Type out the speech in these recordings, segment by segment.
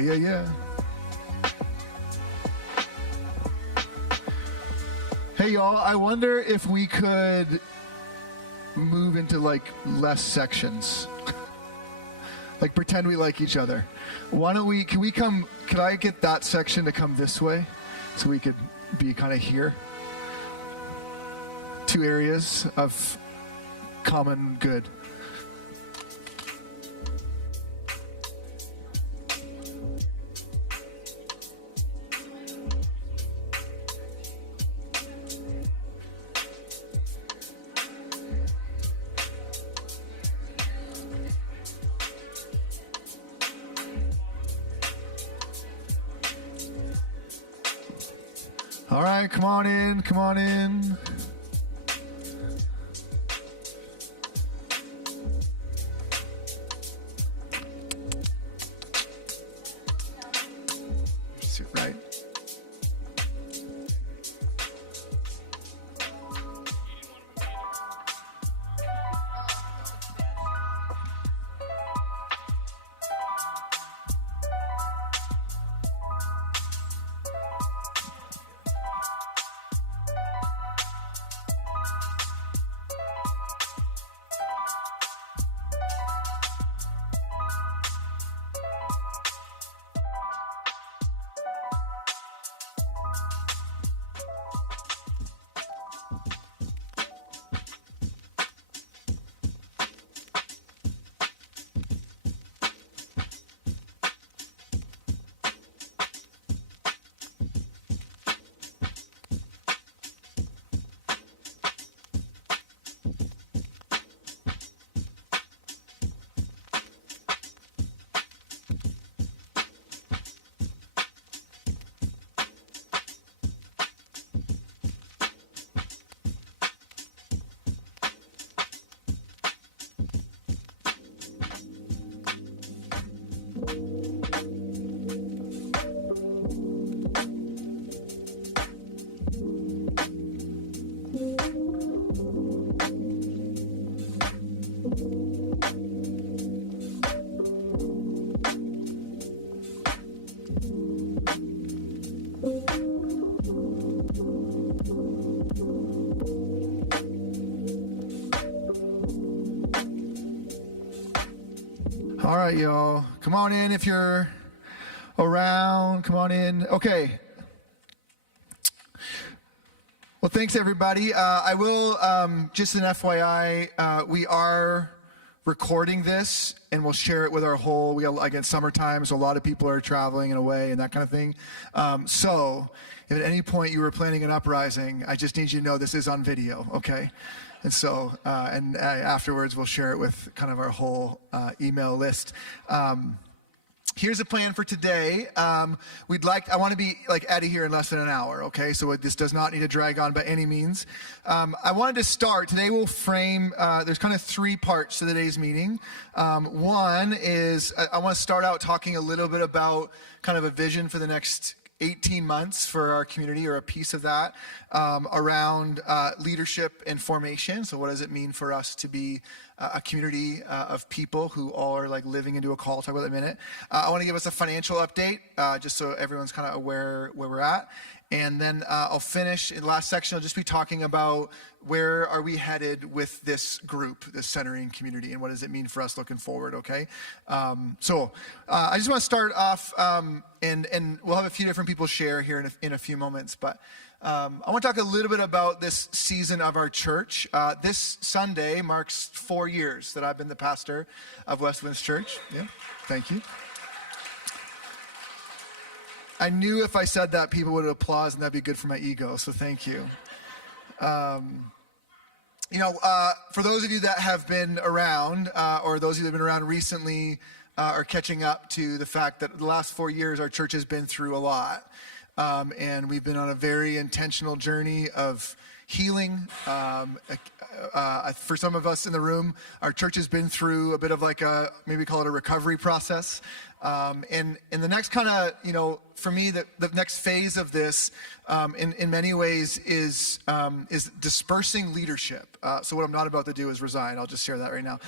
Yeah. Hey, y'all, I wonder if we could move into, like, less sections. Like, pretend we like each other. Why don't we, can I get that section to come this way so we could be kind of here? Two areas of common good. All right, come on in. Sit right. All right, y'all. Come on in if you're around. Come on in. Okay. Well, thanks, everybody. I will, just an FYI, we are recording this, and we'll share it with our whole, again, summertime, so a lot of people are traveling and away and that kind of thing. So if at any point you were planning an uprising, I just need you to know this is on video, okay? And so, afterwards, we'll share it with kind of our whole email list. Here's a plan for today. I want to be out of here in less than an hour, okay? So this does not need to drag on by any means. I wanted to start, today we'll frame, there's kind of three parts to today's meeting. One is, I want to start out talking a little bit about kind of a vision for the next 18 months for our community, or a piece of that, around leadership and formation. So what does it mean for us to be a community of people who all are living into a call? I'll talk about that in a minute. I want to give us a financial update, just so everyone's kind of aware where we're at. And then I'll finish in the last section. I'll just be talking about where are we headed with this group, this centering community, and what does it mean for us looking forward, okay? So I just want to start off, and we'll have a few different people share here in a few moments, but I want to talk a little bit about this season of our church. This Sunday marks 4 years that I've been the pastor of Westwinds Church. Yeah, thank you. I knew if I said that, people would applaud, and that'd be good for my ego, so thank you. For those of you that have been around, or those of you that have been around recently, are catching up to the fact that the last 4 years our church has been through a lot. And we've been on a very intentional journey of healing. For some of us in the room, our church has been through a bit of maybe call it a recovery process. And the next kind of, for me, the next phase of this, in many ways is dispersing leadership. So what I'm not about to do is resign. I'll just share that right now.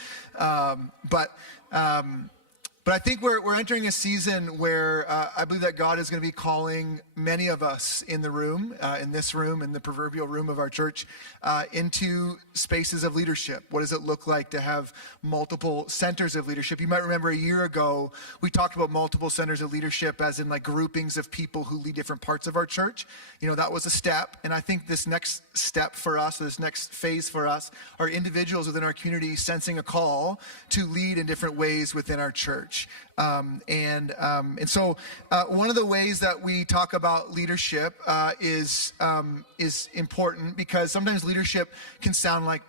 But I think we're entering a season where I believe that God is going to be calling many of us in the room, in this room, in the proverbial room of our church, into spaces of leadership. What does it look like to have multiple centers of leadership? You might remember a year ago, we talked about multiple centers of leadership as in groupings of people who lead different parts of our church. That was a step. And I think this next step for us, or this next phase for us, are individuals within our community sensing a call to lead in different ways within our church. So one of the ways that we talk about leadership is important, because sometimes leadership can sound like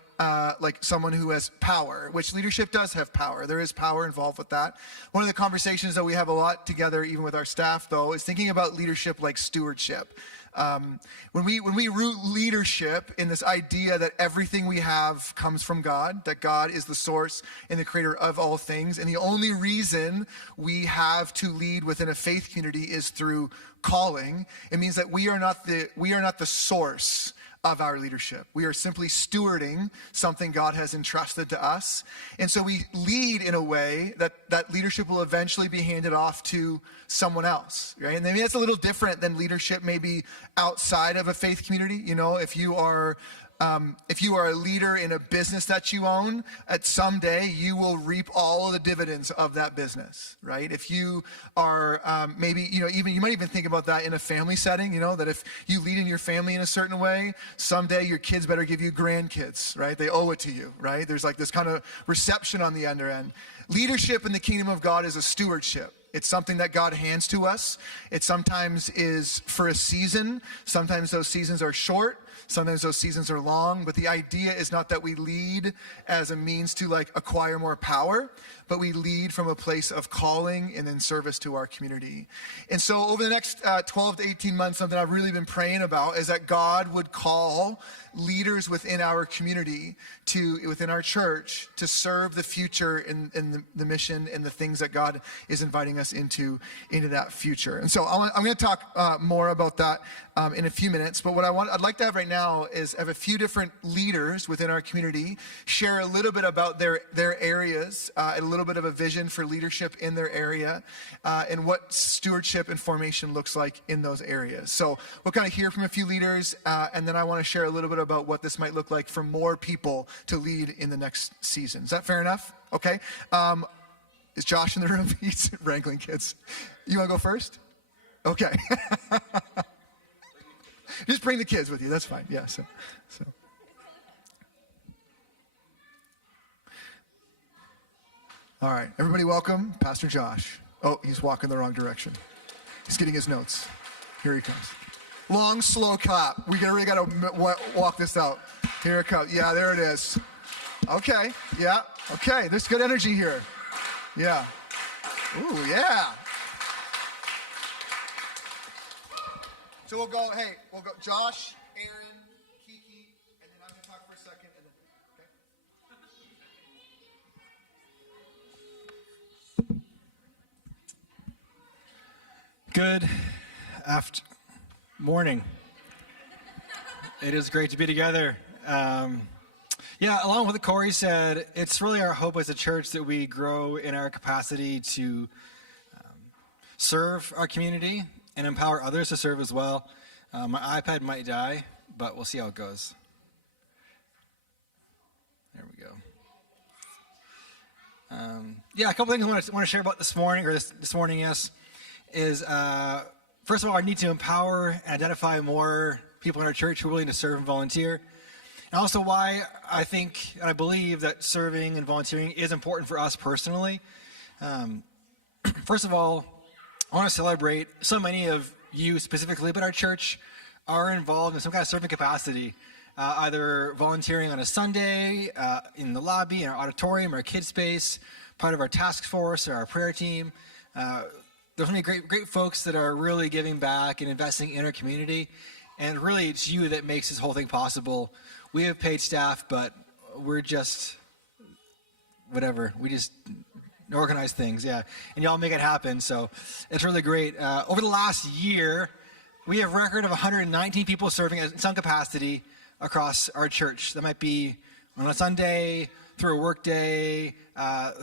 someone who has power, which leadership does have power. There is power involved with that. One of the conversations that we have a lot together, even with our staff, though, is thinking about leadership like stewardship. When we root leadership in this idea that everything we have comes from God, that God is the source and the creator of all things, and the only reason we have to lead within a faith community is through calling, it means that we are not the source of our leadership. We are simply stewarding something God has entrusted to us. And so we lead in a way that leadership will eventually be handed off to someone else, right? And maybe that's a little different than leadership maybe outside of a faith community. If you are a leader in a business that you own, at someday you will reap all of the dividends of that business, right? If you are you might even think about that in a family setting, that if you lead in your family in a certain way, someday your kids better give you grandkids, right? They owe it to you, right? There's this kind of reception on the under end. Leadership in the kingdom of God is a stewardship. It's something that God hands to us. It sometimes is for a season. Sometimes those seasons are short. Sometimes those seasons are long, but the idea is not that we lead as a means to acquire more power, but we lead from a place of calling and in service to our community. And so over the next 12 to 18 months, something I've really been praying about is that God would call leaders within our community, within our church, to serve the future in the mission and the things that God is inviting us into that future. And so I'm going to talk more about that in a few minutes. But what I'd like to have right now is have a few different leaders within our community share a little bit about their areas, and a little bit of a vision for leadership in their area, and what stewardship and formation looks like in those areas. So we'll kind of hear from a few leaders, and then I want to share a little bit about what this might look like for more people to lead in the next season. Is that fair enough? Okay. Is Josh in the room? He's wrangling kids. You want to go first? Okay. Just bring the kids with you. That's fine. Yeah. So. All right. Everybody welcome Pastor Josh. Oh, he's walking the wrong direction. He's getting his notes. Here he comes. Long, slow clap. We really got to walk this out. Here it comes. Yeah, there it is. Okay. Yeah. Okay. There's good energy here. Yeah. Ooh, yeah. So we'll go Josh, Aaron, Kiki, and then I'm going to talk for a second. And then, okay. Good morning. It is great to be together. Along with what Corey said, it's really our hope as a church that we grow in our capacity to serve our community and empower others to serve as well. My iPad might die, but we'll see how it goes. There we go. A couple things I want to share about this morning, is first of all, I need to empower and identify more people in our church who are willing to serve and volunteer. And also why I think and I believe that serving and volunteering is important for us personally. First of all, I want to celebrate so many of you specifically, but our church are involved in some kind of serving capacity, either volunteering on a Sunday, in the lobby, in our auditorium, our kids space, part of our task force or our prayer team. There's many great folks that are really giving back and investing in our community. And really, it's you that makes this whole thing possible. We have paid staff, but we're just whatever. We just organize things, yeah. And y'all make it happen, so it's really great. Over the last year, we have a record of 119 people serving in some capacity across our church. That might be on a Sunday, through a work day,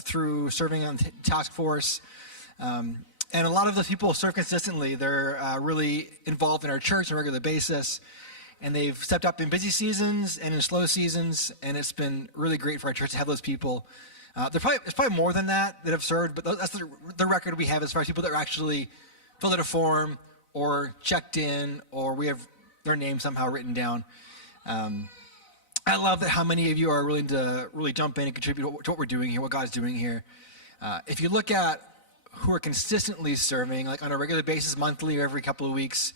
through serving on task force. And a lot of those people serve consistently. They're really involved in our church on a regular basis. And they've stepped up in busy seasons and in slow seasons. And it's been really great for our church to have those people. It's probably more than that have served, but that's the record we have as far as people that are actually filled out a form or checked in, or we have their name somehow written down. I love that how many of you are willing to really jump in and contribute to what we're doing here, what God's doing here. If you look at who are consistently serving, like on a regular basis, monthly or every couple of weeks,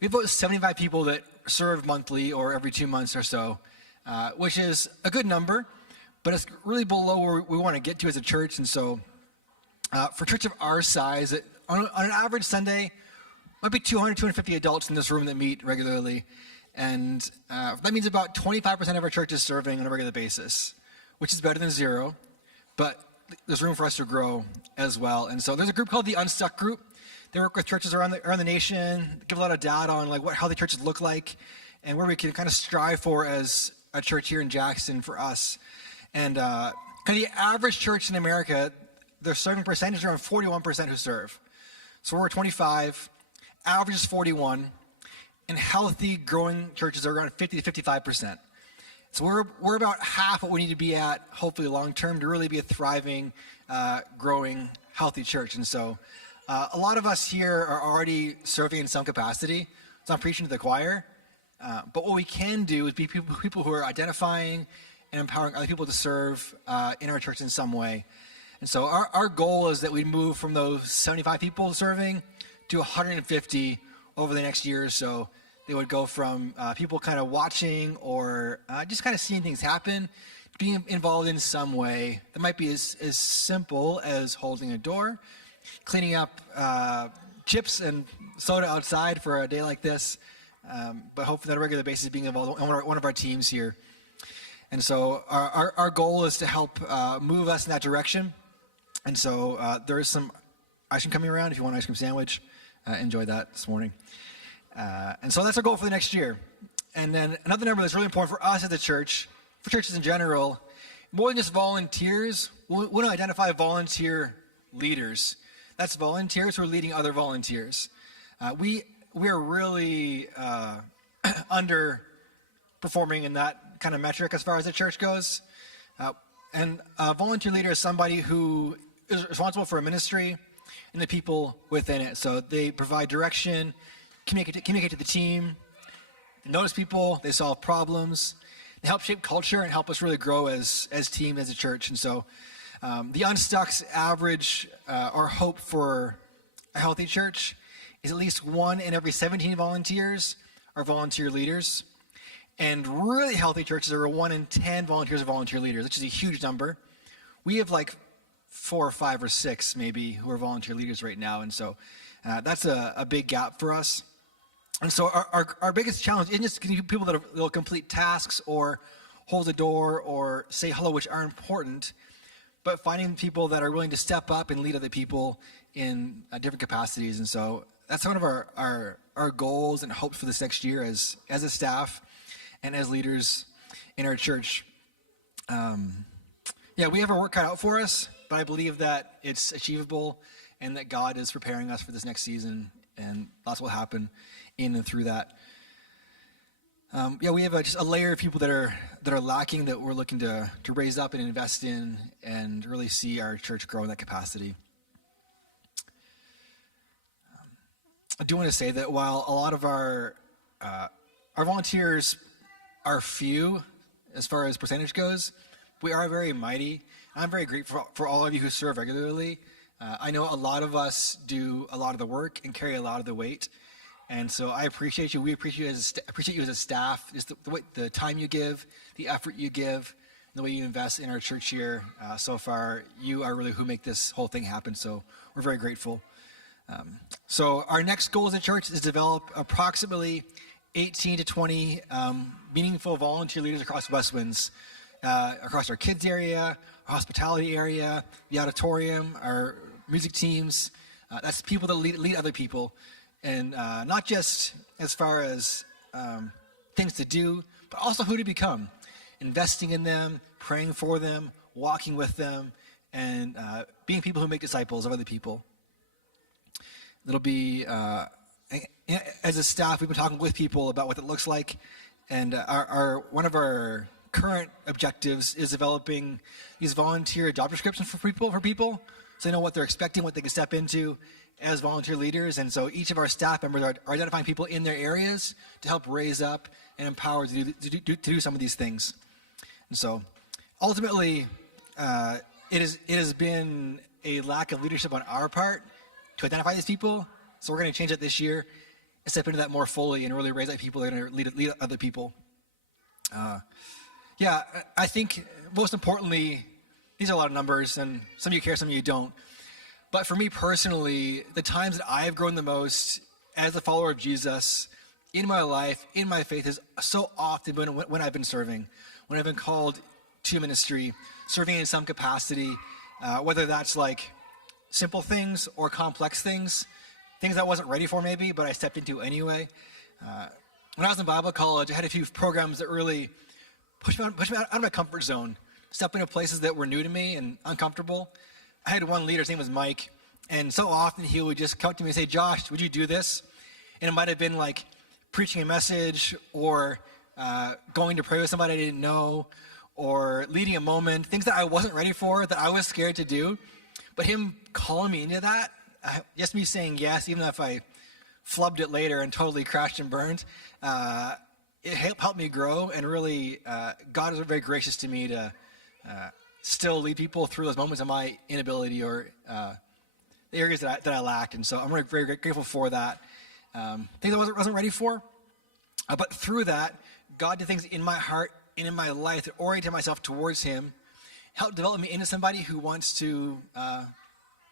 we have about 75 people that serve monthly or every 2 months or so, which is a good number, but it's really below where we want to get to as a church. And so for a church of our size, on an average Sunday, might be 200, 250 adults in this room that meet regularly. And that means about 25% of our church is serving on a regular basis, which is better than zero, but there's room for us to grow as well. And so there's a group called the Unstuck Group. They work with churches around the nation, give a lot of data on how the churches look like and where we can kind of strive for as a church here in Jackson for us. And kind of the average church in America, their serving percentage is around 41% who serve. So we're 25, average is 41, and healthy, growing churches are around 50 to 55%. So we're about half what we need to be at, hopefully long term, to really be a thriving, growing, healthy church. And so a lot of us here are already serving in some capacity. So I'm preaching to the choir. But what we can do is be people who are identifying and empowering other people to serve in our church in some way. And so our goal is that we move from those 75 people serving to 150 over the next year or so. They would go from people kind of watching or just kind of seeing things happen, being involved in some way. That might be as simple as holding a door, cleaning up chips and soda outside for a day like this, but hopefully on a regular basis being involved in one of our teams here. And so our goal is to help move us in that direction. And so there is some ice cream coming around. If you want an ice cream sandwich, enjoy that this morning. And so that's our goal for the next year. And then another number that's really important for us as a church, for churches in general, more than just volunteers, we want to identify volunteer leaders. That's volunteers who are leading other volunteers. We are really underperforming in that kind of metric as far as the church goes. And a volunteer leader is somebody who is responsible for a ministry and the people within it. So they provide direction, communicate to the team, they notice people, they solve problems, they help shape culture and help us really grow as team, as a church. And so the Unstuck's average or hope for a healthy church is at least 1 in every 17 volunteers are volunteer leaders. And really healthy churches are 1 in 10 volunteers are volunteer leaders, which is a huge number. We have like 4 or 5 or 6 maybe who are volunteer leaders right now. And so that's a big gap for us. And so our biggest challenge isn't just getting people that will complete tasks or hold the door or say hello, which are important, but finding people that are willing to step up and lead other people in different capacities. And so that's one of our goals and hopes for this next year as a staff and as leaders in our church. We have our work cut out for us, but I believe that it's achievable and that God is preparing us for this next season, and lots will happen in and through that. We have just a layer of people that are lacking that we're looking to raise up and invest in and really see our church grow in that capacity. I do want to say that while a lot of our volunteers are few as far as percentage goes, we are very mighty. I'm very grateful for all of you who serve regularly. I know a lot of us do a lot of the work and carry a lot of the weight. And so I appreciate you. We appreciate you as a staff, just the time you give, the effort you give, the way you invest in our church here so far. You are really who make this whole thing happen. So we're very grateful. So our next goal as a church is to develop approximately 18 to 20 meaningful volunteer leaders across Westwinds, across our kids area, our hospitality area, the auditorium, our music teams. That's people that lead other people. And not just as far as things to do, but also who to become. Investing in them, praying for them, walking with them, and being people who make disciples of other people. It'll be, as a staff, we've been talking with people about what it looks like. And one of our current objectives is developing these volunteer job descriptions for people, so they know what they're expecting, what they can step into as volunteer leaders. And so each of our staff members are identifying people in their areas to help raise up and empower to do some of these things. And so ultimately, it has been a lack of leadership on our part to identify these people. So we're going to change that this year and step into that more fully and really raise up people that are going to lead other people. I think most importantly, these are a lot of numbers, and some of you care, some of you don't. But for me personally, the times that I have grown the most as a follower of Jesus in my life, in my faith, is so often when I've been serving, when I've been called to ministry, serving in some capacity, whether that's like simple things or complex things that I wasn't ready for maybe, but I stepped into anyway. When I was in Bible college, I had a few programs that really pushed me out of my comfort zone, step into places that were new to me and uncomfortable. I had one leader, his name was Mike, and so often he would just come up to me and say, "Josh, would you do this?" And it might have been like preaching a message or going to pray with somebody I didn't know or leading a moment, things that I wasn't ready for, that I was scared to do. But him calling me into that, just me saying yes, even if I flubbed it later and totally crashed and burned, it helped me grow. And really, God is very gracious to me to still lead people through those moments of my inability or the areas that I lacked. And so I'm very, very grateful for that. Things I wasn't ready for. But through that, God did things in my heart and in my life that oriented myself towards Him, helped develop me into somebody who wants to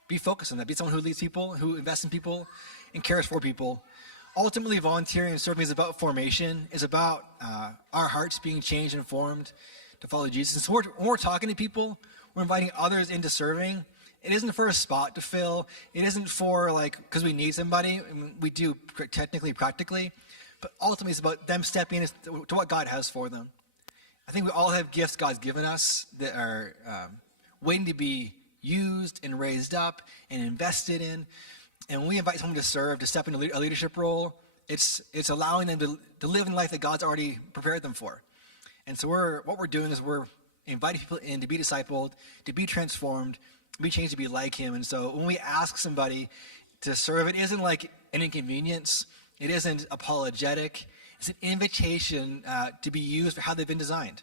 be focused on that, be someone who leads people, who invests in people, and cares for people. Ultimately, volunteering and serving is about formation, is about our hearts being changed and formed to follow Jesus. And so when we're talking to people, we're inviting others into serving. It isn't for a spot to fill. It isn't for because we need somebody. I mean, we do technically, practically, but ultimately it's about them stepping into what God has for them. I think we all have gifts God's given us that are waiting to be used and raised up and invested in. And when we invite someone to serve, to step into a leadership role, it's allowing them to live in life that God's already prepared them for. And so what we're doing is we're inviting people in to be discipled, to be transformed, be changed to be like him. And so when we ask somebody to serve, it isn't like an inconvenience. It isn't apologetic. It's an invitation to be used for how they've been designed.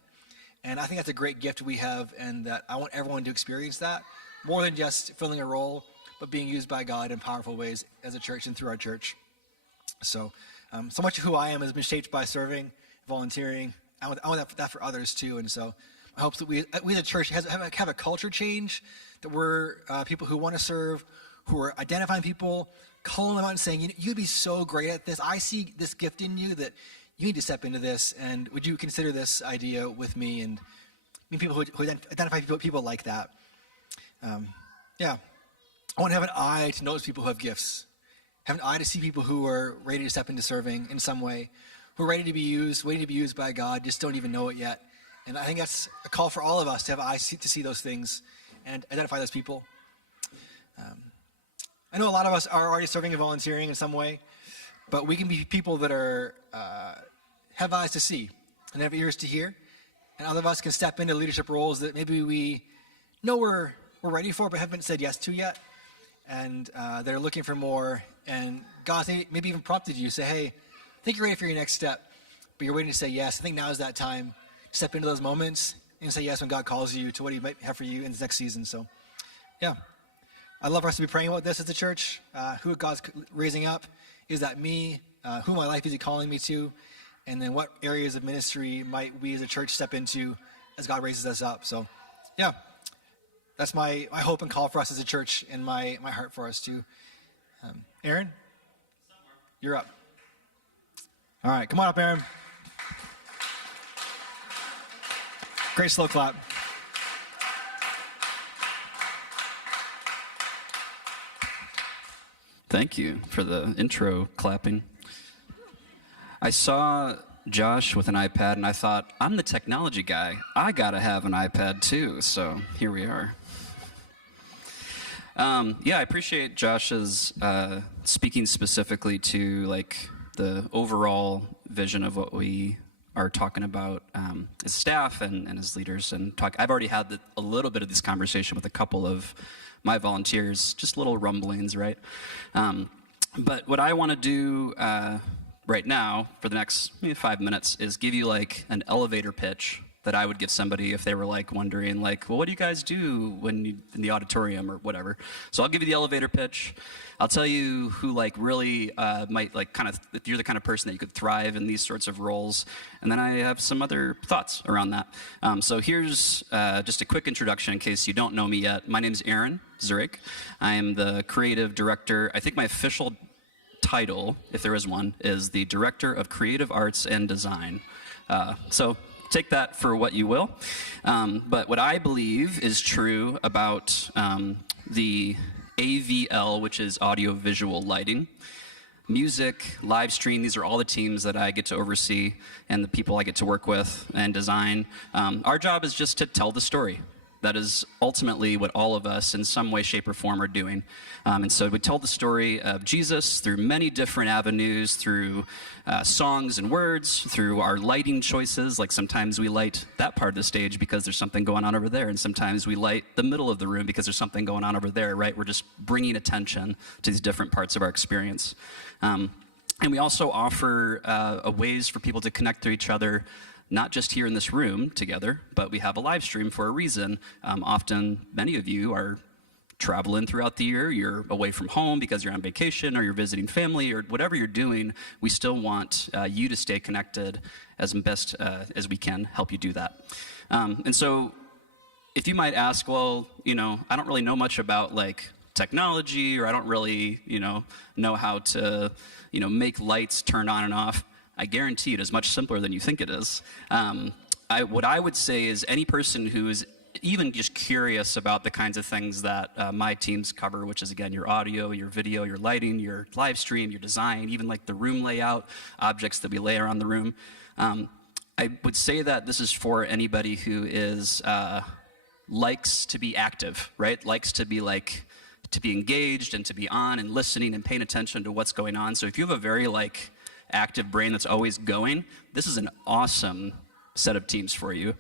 And I think that's a great gift we have, and that I want everyone to experience that, more than just filling a role, but being used by God in powerful ways as a church and through our church. So much of who I am has been shaped by serving, volunteering. I want that for others too. And so I hope that we as a church have a culture change, that we're people who want to serve, who are identifying people, calling them out and saying, you'd be so great at this. I see this gift in you that you need to step into this. And would you consider this idea with me? And people who identify people like that. I want to have an eye to notice people who have gifts. Have an eye to see people who are ready to step into serving in some way, who are ready to be used, waiting to be used by God, just don't even know it yet. And I think that's a call for all of us to have eyes to see those things and identify those people. I know a lot of us are already serving and volunteering in some way, but we can be people that are have eyes to see and have ears to hear. And other of us can step into leadership roles that maybe we know we're ready for, but haven't said yes to yet. And they're looking for more. And God maybe even prompted you, say, hey, I think you're ready for your next step, but you're waiting to say yes. I think now is that time to step into those moments and say yes when God calls you to what he might have for you in the next season. So, yeah. I'd love for us to be praying about this as a church. Who God's raising up? Is that me? Who in my life is he calling me to? And then what areas of ministry might we as a church step into as God raises us up? So, yeah. That's my hope and call for us as a church, and my heart for us too. Aaron, you're up. All right, come on up, Aaron. Great slow clap. Thank you for the intro clapping. I saw Josh with an iPad, and I thought, I'm the technology guy. I gotta have an iPad too, so here we are. I appreciate Josh's speaking specifically to like the overall vision of what we are talking about as staff and as leaders. And I've already had a little bit of this conversation with a couple of my volunteers, just little rumblings, right? But what I want to do right now for the next 5 minutes is give you like an elevator pitch that I would give somebody if they were like wondering like, well, what do you guys do when you in the auditorium or whatever? So I'll give you the elevator pitch. I'll tell you who like really might like kind of, if you're the kind of person that you could thrive in these sorts of roles. And then I have some other thoughts around that. So here's just a quick introduction in case you don't know me yet. My name is Aaron Zurich. I am the creative director. I think my official title, if there is one, is the Director of Creative Arts and Design. So take that for what you will. But what I believe is true about the AVL, which is audio-visual lighting, music, live stream, these are all the teams that I get to oversee and the people I get to work with and design. Our job is just to tell the story. That is ultimately what all of us in some way, shape, or form are doing. And so we tell the story of Jesus through many different avenues, through songs and words, through our lighting choices. Like sometimes we light that part of the stage because there's something going on over there, and sometimes we light the middle of the room because there's something going on over there, right? We're just bringing attention to these different parts of our experience. And we also offer ways for people to connect to each other, not just here in this room together, but we have a live stream for a reason. Often, many of you are traveling throughout the year. You're away from home because you're on vacation or you're visiting family or whatever you're doing. We still want you to stay connected as best as we can, help you do that. And so if you might ask, well, I don't really know much about like technology, or I don't really, know how to, make lights turn on and off. I guarantee it is much simpler than you think it is. What I would say is any person who is even just curious about the kinds of things that my teams cover, which is, again, your audio, your video, your lighting, your live stream, your design, even like the room layout, objects that we lay around the room. I would say that this is for anybody who is likes to be active, right? Likes to be engaged and to be on and listening and paying attention to what's going on. So if you have a very active brain that's always going, this is an awesome set of teams for you.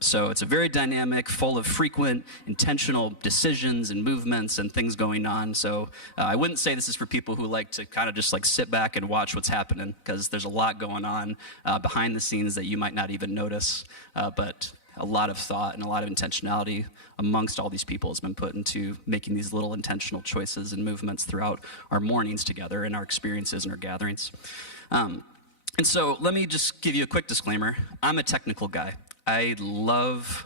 So it's a very dynamic, full of frequent, intentional decisions and movements and things going on. So I wouldn't say this is for people who like to kind of just like sit back and watch what's happening, because there's a lot going on behind the scenes that you might not even notice. But a lot of thought and a lot of intentionality amongst all these people has been put into making these little intentional choices and movements throughout our mornings together and our experiences and our gatherings. And so let me just give you a quick disclaimer. I'm a technical guy. I love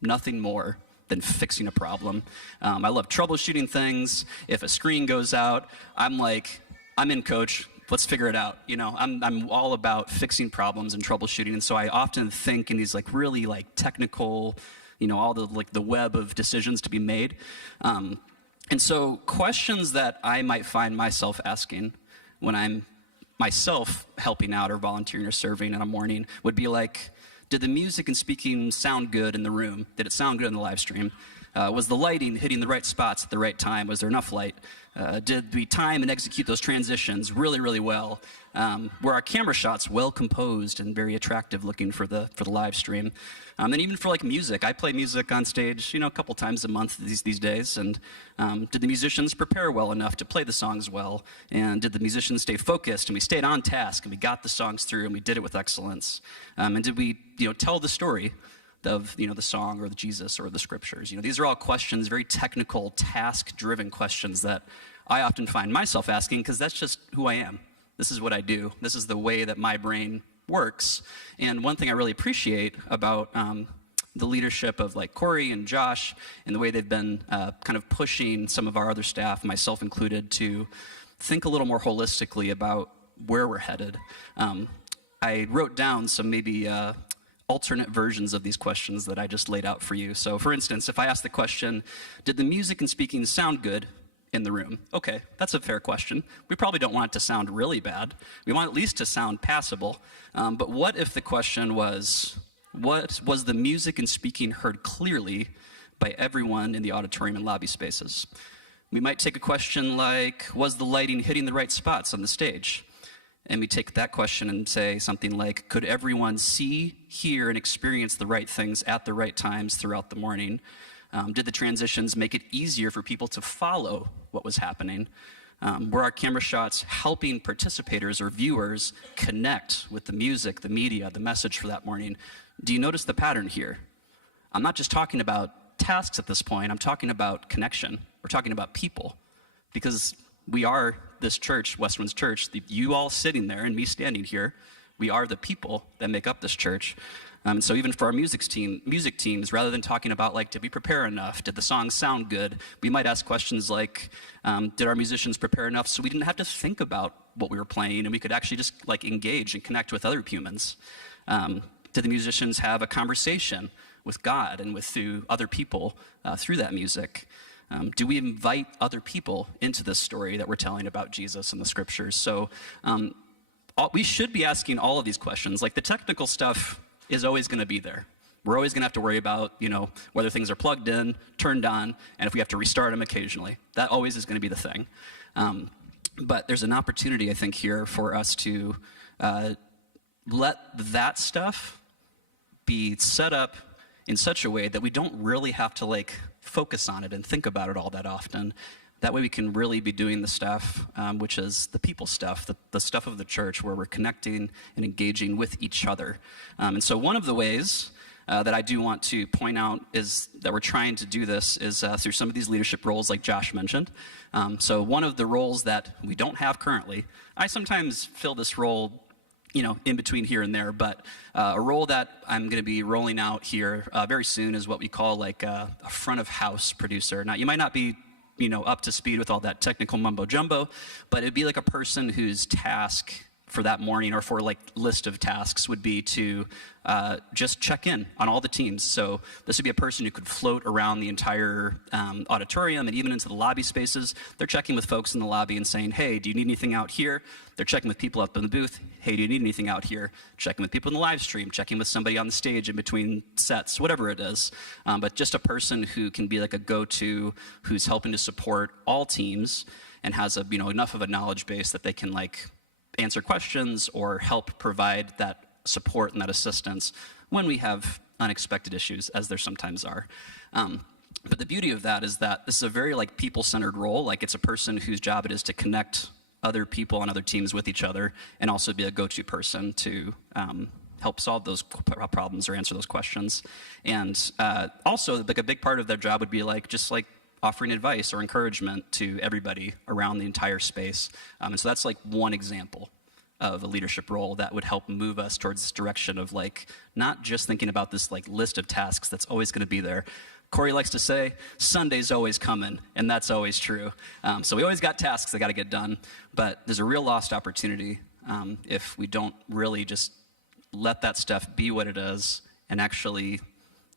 nothing more than fixing a problem. I love troubleshooting things. If a screen goes out, I'm in, coach. Let's figure it out. You know, I'm all about fixing problems and troubleshooting. And so I often think in these like really like technical, you know, all the like the web of decisions to be made. And so questions that I might find myself asking when I'm myself helping out or volunteering or serving in a morning would be like, did the music and speaking sound good in the room? Did it sound good in the live stream? Was the lighting hitting the right spots at the right time? Was there enough light? Did we time and execute those transitions really, really well? Were our camera shots well composed and very attractive looking for the live stream? And even for like music, I play music on stage, you know, a couple times a month these days. And did the musicians prepare well enough to play the songs well? And did the musicians stay focused and we stayed on task and we got the songs through and we did it with excellence? And did we, you know, tell the story of, you know, the song or the Jesus or the scriptures? You know, these are all questions, very technical, task-driven questions that I often find myself asking because that's just who I am. This is what I do. This is the way that my brain works. And one thing I really appreciate about the leadership of like Corey and Josh and the way they've been kind of pushing some of our other staff, myself included, to think a little more holistically about where we're headed. I wrote down some maybe alternate versions of these questions that I just laid out for you. So for instance, if I ask the question, did the music and speaking sound good in the room? Okay, that's a fair question. We probably don't want it to sound really bad. We want at least to sound passable. But what if the question was, what was the music and speaking heard clearly by everyone in the auditorium and lobby spaces? We might take a question like, was the lighting hitting the right spots on the stage? And we take that question and say something like, could everyone see, hear, and experience the right things at the right times throughout the morning? Did the transitions make it easier for people to follow what was happening? Were our camera shots helping participators or viewers connect with the music, the media, the message for that morning? Do you notice the pattern here? I'm not just talking about tasks at this point. I'm talking about connection. We're talking about people. Because we are this church, Westwinds Church, you all sitting there and me standing here, we are the people that make up this church. So even for our music teams, rather than talking about like, did we prepare enough? Did the songs sound good? We might ask questions like, did our musicians prepare enough so we didn't have to think about what we were playing and we could actually just like engage and connect with other humans? Did the musicians have a conversation with God and through other people through that music? Do we invite other people into this story that we're telling about Jesus and the scriptures? So we should be asking all of these questions. Like the technical stuff is always going to be there. We're always going to have to worry about, you know, whether things are plugged in, turned on, and if we have to restart them occasionally. That always is going to be the thing. But there's an opportunity, I think, here for us to let that stuff be set up in such a way that we don't really have to like focus on it and think about it all that often. That way we can really be doing the stuff, which is the people stuff, the stuff of the church where we're connecting and engaging with each other. And so one of the ways that I do want to point out is that we're trying to do this is through some of these leadership roles like Josh mentioned. So one of the roles that we don't have currently, I sometimes fill this role, you know, in between here and there, but a role that I'm going to be rolling out here very soon is what we call like a front of house producer. Now, you might not be, you know, up to speed with all that technical mumbo jumbo, but it'd be like a person whose task for that morning or for like list of tasks would be to just check in on all the teams. So this would be a person who could float around the entire auditorium and even into the lobby spaces. They're checking with folks in the lobby and saying, hey, do you need anything out here? They're checking with people up in the booth. Hey, do you need anything out here? Checking with people in the live stream, checking with somebody on the stage in between sets, whatever it is. But just a person who can be like a go-to, who's helping to support all teams and has a, you know, enough of a knowledge base that they can like answer questions or help provide that support and that assistance when we have unexpected issues, as there sometimes are. But the beauty of that is that this is a very like people-centered role. Like it's a person whose job it is to connect other people on other teams with each other and also be a go-to person to help solve those problems or answer those questions. And also like a big part of their job would be like just like offering advice or encouragement to everybody around the entire space. And so that's like one example of a leadership role that would help move us towards this direction of like not just thinking about this like list of tasks that's always going to be there. Corey likes to say, Sunday's always coming, and that's always true. So we always got tasks that got to get done, but there's a real lost opportunity if we don't really just let that stuff be what it is and actually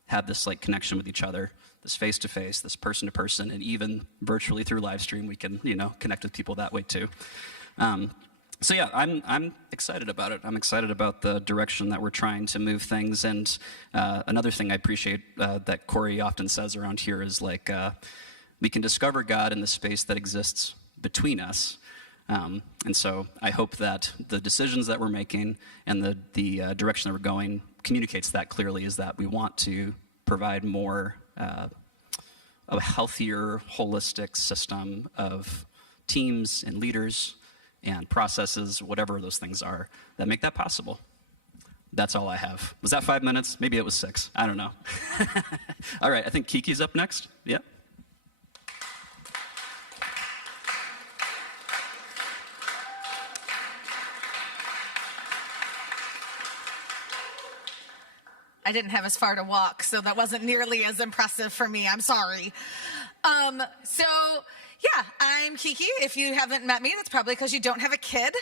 have this like connection with each other, this face-to-face, this person-to-person, and even virtually through live stream, we can, connect with people that way too. So yeah, I'm excited about it. I'm excited about the direction that we're trying to move things. And another thing I appreciate that Corey often says around here is like, we can discover God in the space that exists between us. And so I hope that the decisions that we're making and the direction that we're going communicates that clearly, is that we want to provide more a healthier, holistic system of teams and leaders and processes, whatever those things are, that make that possible. That's all I have. Was that 5 minutes? Maybe it was 6. I don't know. All right, I think Kiki's up next. Yeah. I didn't have as far to walk, so that wasn't nearly as impressive for me. I'm sorry. Yeah, I'm Kiki. If you haven't met me, that's probably because you don't have a kid.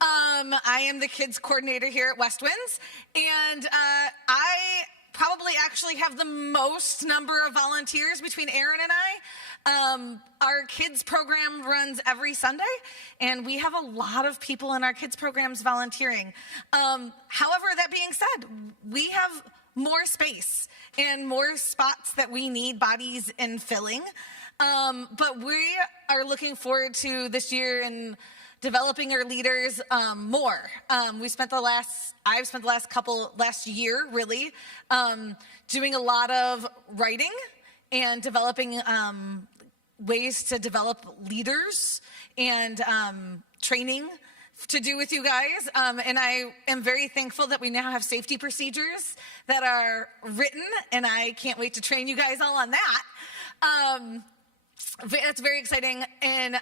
I am the kids coordinator here at Westwinds, and I probably actually have the most number of volunteers between Aaron and I. Our kids program runs every Sunday, and we have a lot of people in our kids programs volunteering. However, that being said, we have more space and more spots that we need bodies in filling. But we are looking forward to this year and developing our leaders more. I've spent the last year really doing a lot of writing and developing ways to develop leaders and training to do with you guys. And I am very thankful that we now have safety procedures that are written, and I can't wait to train you guys all on that. That's very exciting. In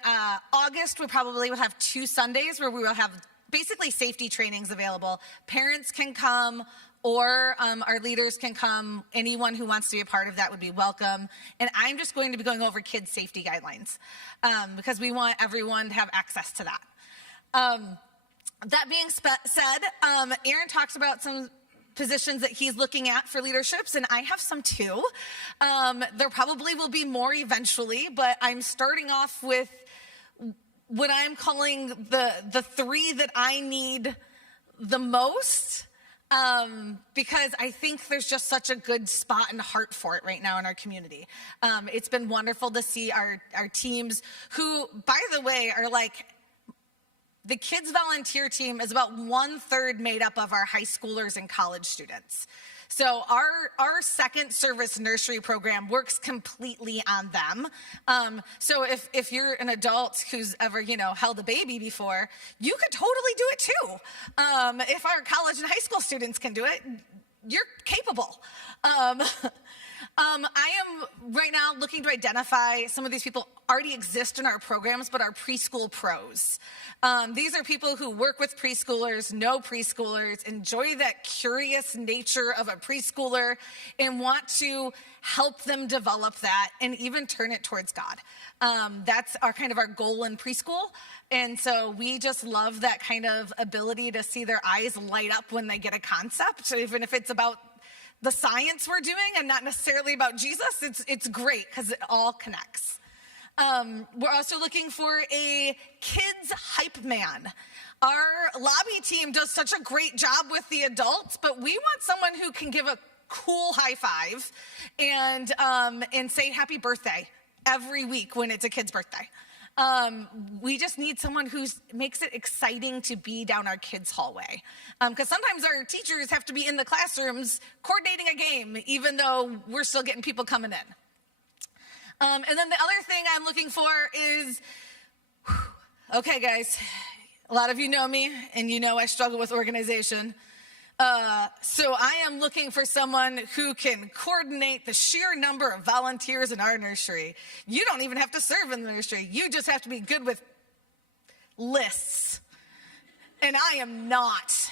August, we probably will have 2 Sundays where we will have basically safety trainings available. Parents can come, or our leaders can come. Anyone who wants to be a part of that would be welcome. And I'm just going to be going over kids' safety guidelines because we want everyone to have access to that. That being said, Aaron talks about some positions that he's looking at for leaderships, and I have some too. There probably will be more eventually, but I'm starting off with what I'm calling the 3 that I need the most, because I think there's just such a good spot and heart for it right now in our community. It's been wonderful to see our teams, who, by the way, are like, the kids volunteer team is about 1/3 made up of our high schoolers and college students. So our second service nursery program works completely on them. So if you're an adult who's ever, held a baby before, you could totally do it too. If our college and high school students can do it, you're capable. I am right now looking to identify some of these people already exist in our programs, but are preschool pros. These are people who work with preschoolers, know preschoolers, enjoy that curious nature of a preschooler, and want to help them develop that and even turn it towards God. That's our goal in preschool. And so we just love that kind of ability to see their eyes light up when they get a concept, even if it's about the science we're doing and not necessarily about Jesus. It's great because it all connects. We're also looking for a kids hype man. Our lobby team does such a great job with the adults, but we want someone who can give a cool high five and say happy birthday every week when it's a kid's birthday. We just need someone who makes it exciting to be down our kids' hallway. Because sometimes our teachers have to be in the classrooms coordinating a game, even though we're still getting people coming in. And then the other thing I'm looking for is, okay, guys, a lot of you know me, and you know I struggle with organization. So I am looking for someone who can coordinate the sheer number of volunteers in our nursery. You don't even have to serve in the nursery. You just have to be good with lists. And I am not.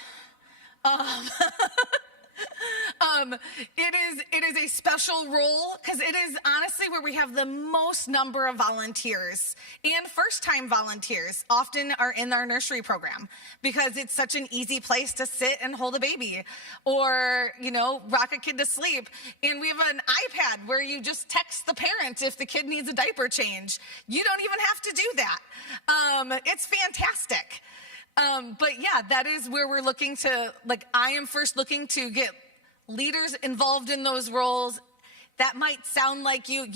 It is a special role because it is honestly where we have the most number of volunteers, and first-time volunteers often are in our nursery program because it's such an easy place to sit and hold a baby or, rock a kid to sleep. And we have an iPad where you just text the parent if the kid needs a diaper change. You don't even have to do that. It's fantastic. But yeah, that is where we're looking to, I am first looking to get leaders involved in those roles. That might sound like you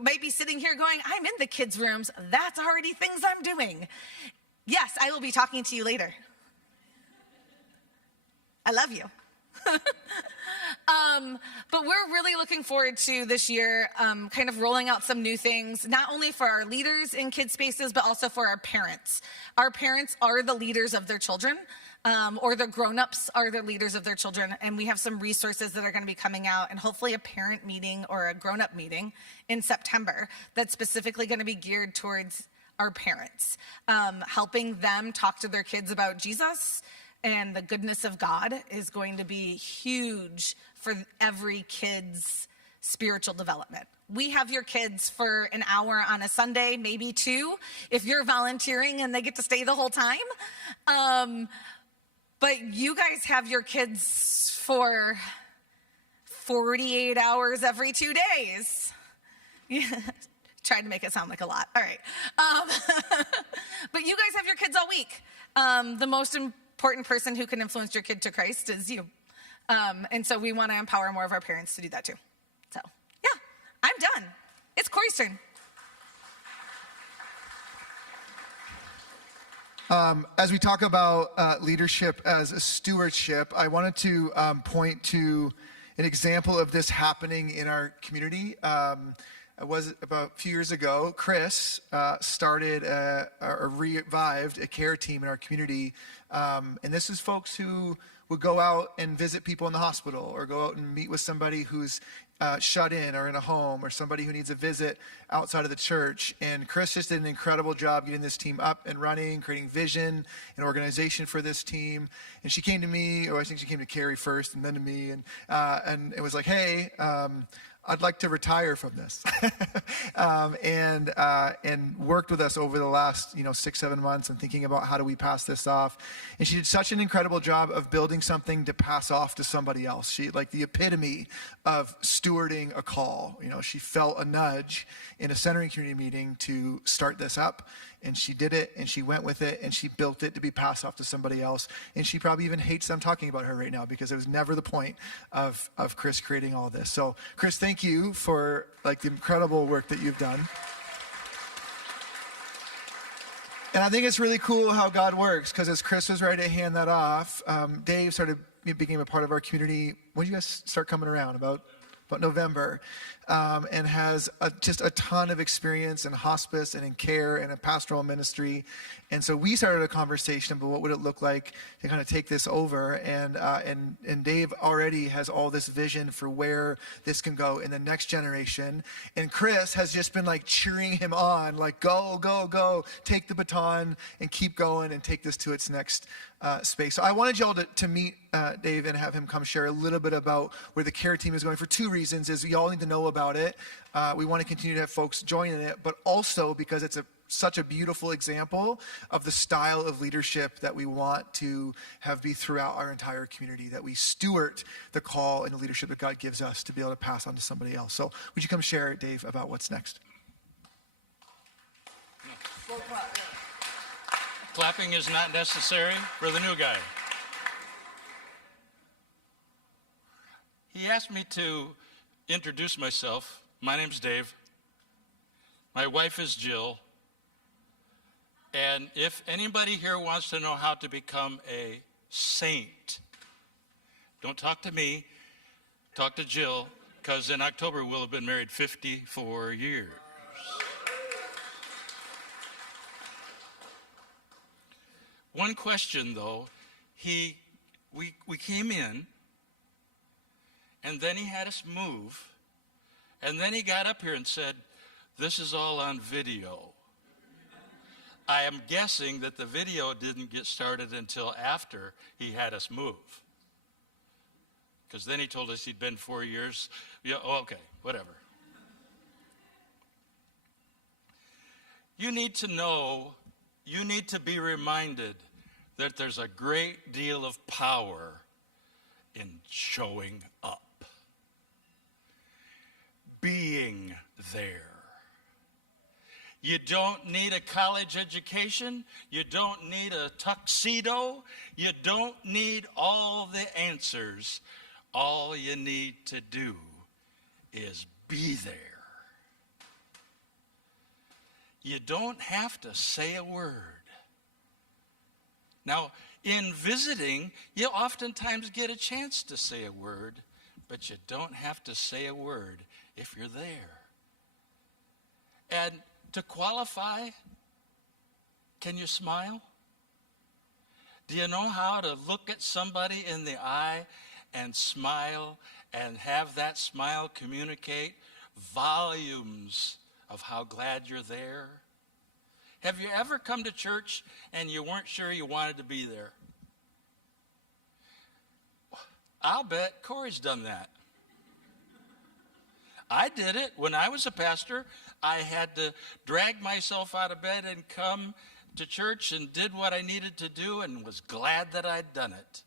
might be sitting here going, I'm in the kids' rooms. That's already things I'm doing. Yes, I will be talking to you later. I love you. But we're really looking forward to this year kind of rolling out some new things, not only for our leaders in kids spaces, but also for our parents. Our parents are the leaders of their children, or the grown-ups are the leaders of their children, and we have some resources that are going to be coming out, and hopefully a parent meeting or a grown-up meeting in September that's specifically going to be geared towards our parents, helping them talk to their kids about Jesus. And the goodness of God is going to be huge for every kid's spiritual development. We have your kids for an hour on a Sunday, maybe 2, if you're volunteering and they get to stay the whole time. But you guys have your kids for 48 hours every 2 days. Yeah. Tried to make it sound like a lot. All right. But you guys have your kids all week. The most important person who can influence your kid to Christ is you. And so we want to empower more of our parents to do that too. So, yeah, I'm done. It's Corey's turn. As we talk about leadership as a stewardship, I wanted to point to an example of this happening in our community. It was about a few years ago, Chris started or revived a care team in our community. And this is folks who would go out and visit people in the hospital or go out and meet with somebody who's shut in or in a home or somebody who needs a visit outside of the church. And Chris just did an incredible job getting this team up and running, creating vision and organization for this team. And she came to me, or I think she came to Carrie first and then to me. And it was like, hey, I'd like to retire from this, and worked with us over the last 6-7 months and thinking about how do we pass this off. And she did such an incredible job of building something to pass off to somebody else. She the epitome of stewarding a call. She felt a nudge in a centering community meeting to start this up. And she did it, and she went with it, and she built it to be passed off to somebody else. And she probably even hates them talking about her right now because it was never the point of Chris creating all this. So, Chris, thank you for the incredible work that you've done. And I think it's really cool how God works, because as Chris was ready to hand that off, Dave became a part of our community. When did you guys start coming around? About November, and has just a ton of experience in hospice and in care and in pastoral ministry. And so we started a conversation about what would it look like to kind of take this over. And Dave already has all this vision for where this can go in the next generation. And Chris has just been cheering him on, go, go, go, take the baton and keep going and take this to its next space. So I wanted y'all to meet Dave and have him come share a little bit about where the care team is going for 2 reasons. Is we all need to know about it. We want to continue to have folks join in it, but also because it's such a beautiful example of the style of leadership that we want to have be throughout our entire community, that we steward the call and the leadership that God gives us to be able to pass on to somebody else. So would you come share, Dave, about what's next? Clapping is not necessary for the new guy. He asked me to introduce myself. My name's Dave. My wife is Jill. And if anybody here wants to know how to become a saint, don't talk to me, talk to Jill, because in October we'll have been married 54 years. One question, though, we came in, and then he had us move, and then he got up here and said, "This is all on video." I am guessing that the video didn't get started until after he had us move. Because then he told us he'd been 4 years. Yeah, okay, whatever. You need to know, you need to be reminded that there's a great deal of power in showing up, being there. You don't need a college education. You don't need a tuxedo. You don't need all the answers. All you need to do is be there. You don't have to say a word. Now, in visiting, you oftentimes get a chance to say a word, but you don't have to say a word if you're there. And to qualify, can you smile? Do you know how to look at somebody in the eye and smile and have that smile communicate volumes of how glad you're there? Have you ever come to church and you weren't sure you wanted to be there? I'll bet Corey's done that. I did it when I was a pastor. I had to drag myself out of bed and come to church and did what I needed to do and was glad that I'd done it.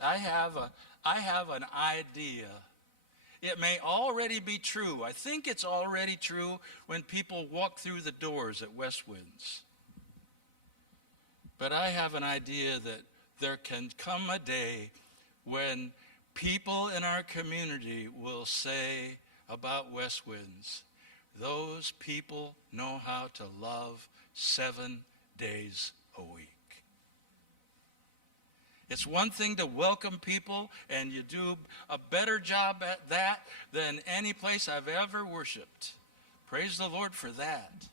I have an idea. It may already be true. I think it's already true when people walk through the doors at Westwinds. But I have an idea that there can come a day when people in our community will say about Westwinds, those people know how to love 7 days a week. It's one thing to welcome people, and you do a better job at that than any place I've ever worshiped. Praise the Lord for that.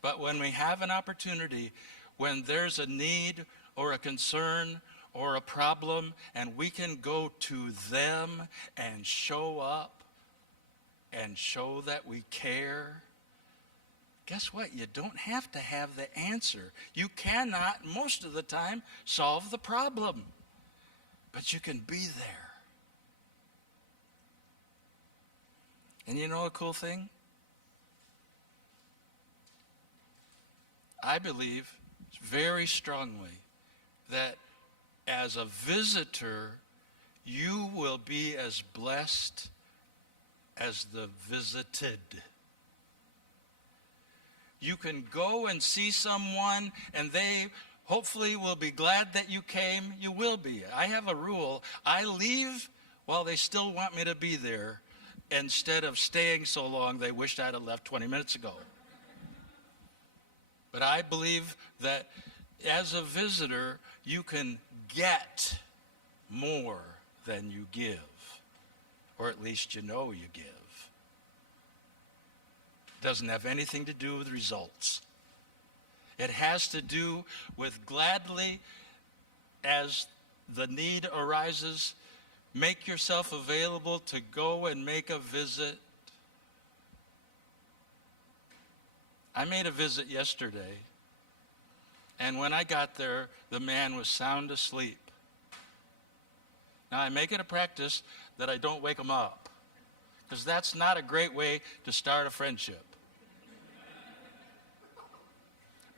But when we have an opportunity, when there's a need or a concern or a problem, and we can go to them and show up and show that we care, guess what? You don't have to have the answer. You cannot, most of the time, solve the problem. But you can be there. And you know a cool thing? I believe very strongly that as a visitor, you will be as blessed as the visited. You can go and see someone, and they hopefully will be glad that you came. You will be. I have a rule. I leave while they still want me to be there, instead of staying so long they wished I'd have left 20 minutes ago. But I believe that as a visitor, you can get more than you give, or at least you know you give. Doesn't have anything to do with results. It has to do with gladly, as the need arises, make yourself available to go and make a visit. I made a visit yesterday, and when I got there, the man was sound asleep. Now, I make it a practice that I don't wake him up, because that's not a great way to start a friendship.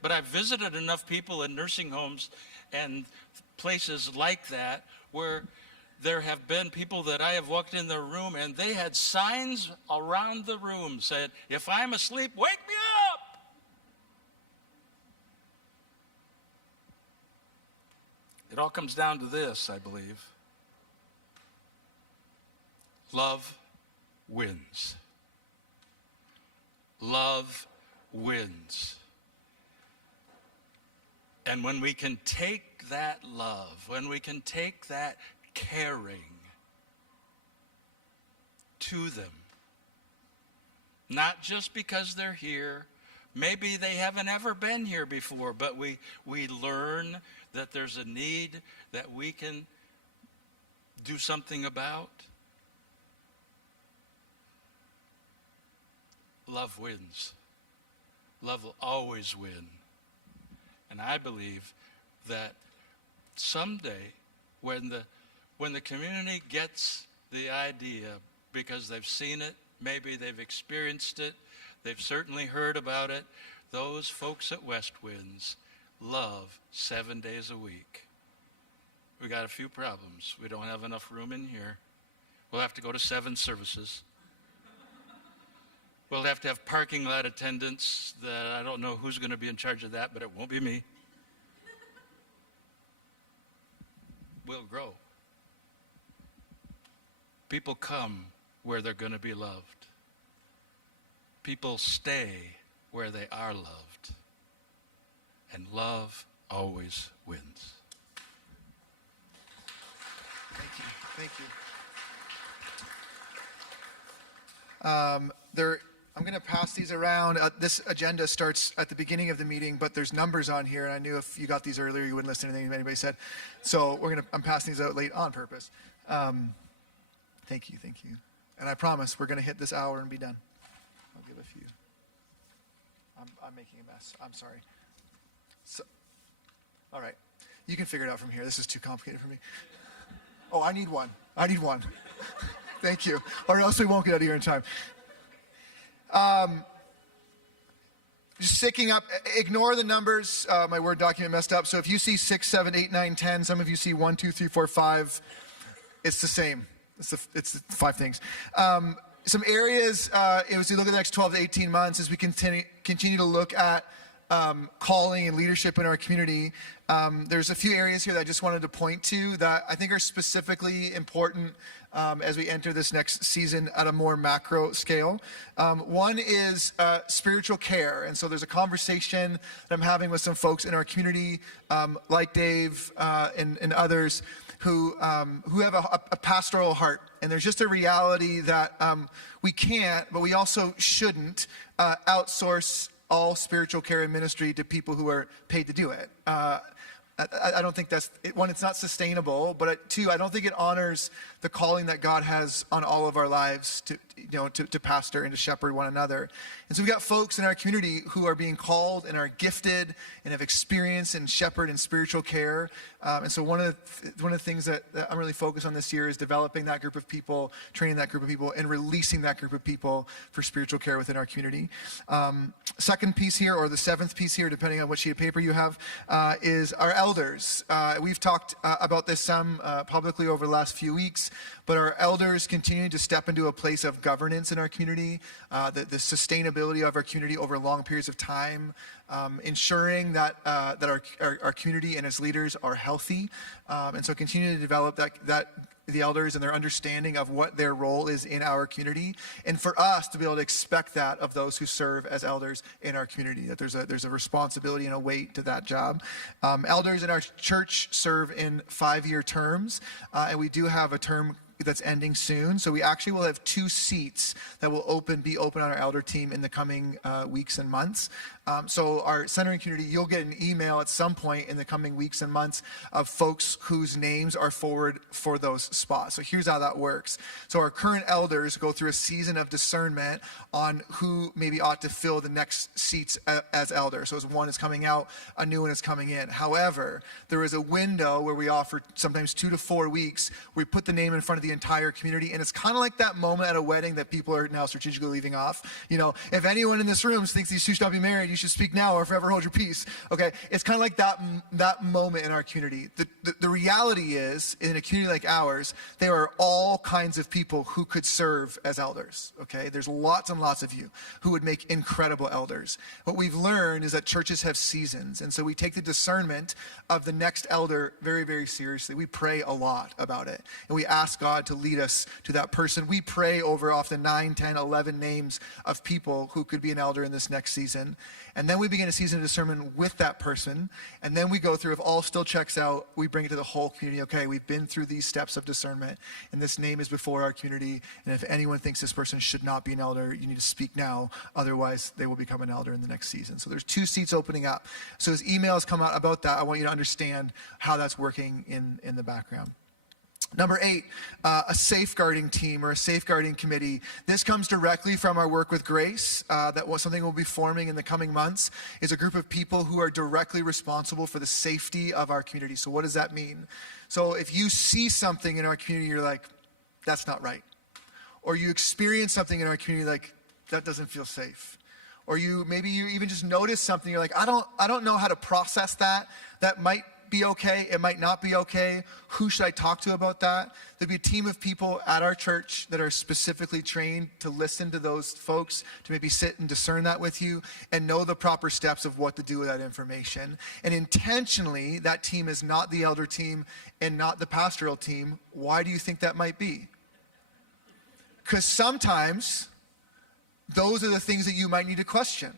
But I've visited enough people in nursing homes and places like that where there have been people that I have walked in their room and they had signs around the room said, "If I'm asleep, wake me up." It all comes down to this, I believe. Love wins. Love wins. And when we can take that love, when we can take that caring to them, not just because they're here, maybe they haven't ever been here before, but we learn that there's a need that we can do something about. Love wins. Love will always win. And I believe that someday when the community gets the idea, because they've seen it, maybe they've experienced it, they've certainly heard about it, those folks at Westwinds love 7 days a week. We got a few problems. We don't have enough room in here. We'll have to go to 7 services. We'll have to have parking lot attendants that I don't know who's going to be in charge of that, but it won't be me. We'll grow. People come where they're going to be loved. People stay where they are loved. And love always wins. Thank you. Thank you. I'm going to pass these around. This agenda starts at the beginning of the meeting, but there's numbers on here, and I knew if you got these earlier, you wouldn't listen to anything anybody said. So I'm passing these out late on purpose. Thank you. And I promise we're going to hit this hour and be done. I'll give a few. I'm making a mess. I'm sorry. So, all right. You can figure it out from here. This is too complicated for me. Oh, I need one. Thank you. Or else we won't get out of here in time. Just sticking up, ignore the numbers. My Word document messed up. So if you see 6, 7, 8, 9, 10, some of you see 1, 2, 3, 4, 5, it's the same. It's the 5 things. Some areas, as we look at the next 12 to 18 months, as we continue to look at calling and leadership in our community, there's a few areas here that I just wanted to point to that I think are specifically important as we enter this next season at a more macro scale. One is spiritual care. And so there's a conversation that I'm having with some folks in our community, like Dave and others, who have a pastoral heart. And there's just a reality that we can't, but we also shouldn't outsource all spiritual care and ministry to people who are paid to do it. I don't think one, it's not sustainable, but 2, I don't think it honors the calling that God has on all of our lives to pastor and to shepherd one another. And so we got folks in our community who are being called and are gifted and have experience in shepherd and spiritual care. And so one of the things that I'm really focused on this year is developing that group of people, training that group of people, and releasing that group of people for spiritual care within our community. Second piece here, or the 7th piece here, depending on what sheet of paper you have, is our elders. We've talked about this some publicly over the last few weeks, but our elders continue to step into a place of governance in our community, the sustainability of our community over long periods of time, ensuring that our community and its leaders are healthy, and so continue to develop that the elders and their understanding of what their role is in our community, and for us to be able to expect that of those who serve as elders in our community, that there's a responsibility and a weight to that job. Elders in our church serve in 5-year terms, and we do have a term that's ending soon. So we actually will have 2 seats that will be open on our elder team in the coming weeks and months. So our centering community, you'll get an email at some point in the coming weeks and months of folks whose names are forward for those spots. So here's how that works. So our current elders go through a season of discernment on who maybe ought to fill the next seats as elder. So as one is coming out, a new one is coming in. However, there is a window where we offer sometimes 2 to 4 weeks. We put the name in front of the entire community, and it's kind of like that moment at a wedding that people are now strategically leaving off. If anyone in this room thinks these two should not be married, you should speak now or forever hold your peace. Okay, it's kind of like that moment in our community. The reality is, in a community like ours, there are all kinds of people who could serve as elders. Okay, there's lots and lots of you who would make incredible elders. What we've learned is that churches have seasons, and so we take the discernment of the next elder very, very seriously. We pray a lot about it, and we ask God God to lead us to that person. We pray over often 9, 10, 11 names of people who could be an elder in this next season. And then we begin a season of discernment with that person. And then we go through, if all still checks out, we bring it to the whole community. Okay, we've been through these steps of discernment, and this name is before our community. And if anyone thinks this person should not be an elder, you need to speak now. Otherwise, they will become an elder in the next season. So there's 2 seats opening up. So as emails come out about that, I want you to understand how that's working in the background. Number 8, a safeguarding team or a safeguarding committee. This comes directly from our work with Grace. That was something we'll be forming in the coming months, is a group of people who are directly responsible for the safety of our community. So what does that mean? So if you see something in our community, you're like, that's not right. Or you experience something in our community like, that doesn't feel safe. Or maybe you even just notice something, you're like, I don't know how to process that. That might be okay, it might not be okay. Who should I talk to about that? There'd be a team of people at our church that are specifically trained to listen to those folks, to maybe sit and discern that with you and know the proper steps of what to do with that information. And intentionally, that team is not the elder team and not the pastoral team. Why do you think that might be? Because sometimes those are the things that you might need to question,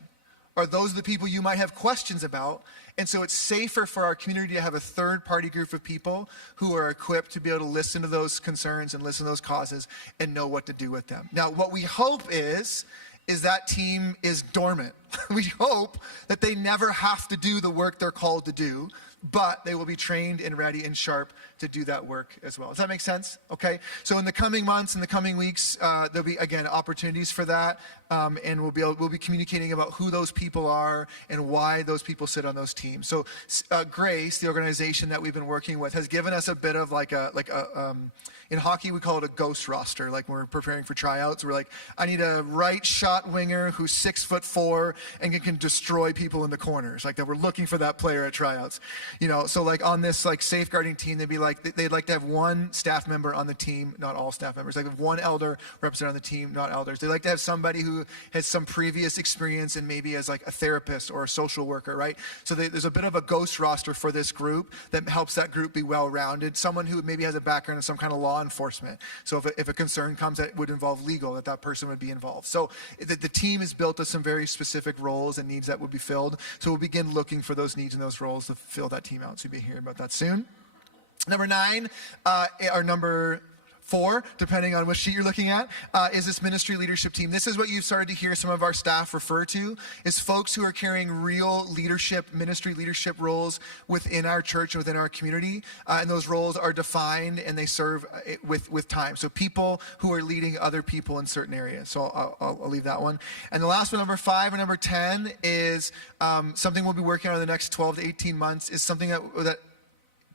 or those are the people you might have questions about. And so it's safer for our community to have a third-party group of people who are equipped to be able to listen to those concerns and listen to those causes and know what to do with them. Now, what we hope is that team is dormant. We hope that they never have to do the work they're called to do, but they will be trained and ready and sharp to do that work as well. Does that make sense? Okay. So in the coming months, in the coming weeks, there'll be, again, opportunities for that. And we'll be communicating about who those people are and why those people sit on those teams. So Grace, the organization that we've been working with, has given us a bit of in hockey, we call it a ghost roster. Like when we're preparing for tryouts, we're like, I need a right shot winger who's 6'4" and can destroy people in the corners. Like that, we're looking for that player at tryouts. So like on this like safeguarding team, they'd like to have one staff member on the team, not all staff members. Like one elder represented on the team, not elders. They like to have somebody who has some previous experience and maybe as like a therapist or a social worker, right? So there's a bit of a ghost roster for this group that helps that group be well-rounded. Someone who maybe has a background in some kind of law enforcement. So if a concern comes that would involve legal, that person would be involved. So the team is built with some very specific roles and needs that would be filled. So we'll begin looking for those needs and those roles to fill that team out. So you'll be hearing about that soon. Number 9, or number 4, depending on which sheet you're looking at, is this ministry leadership team. This is what you've started to hear some of our staff refer to, is folks who are carrying real ministry leadership roles within our church and within our community. And those roles are defined and they serve with time. So people who are leading other people in certain areas. So I'll leave that one. And the last one, number 5 and number 10, is something we'll be working on in the next 12 to 18 months, is something that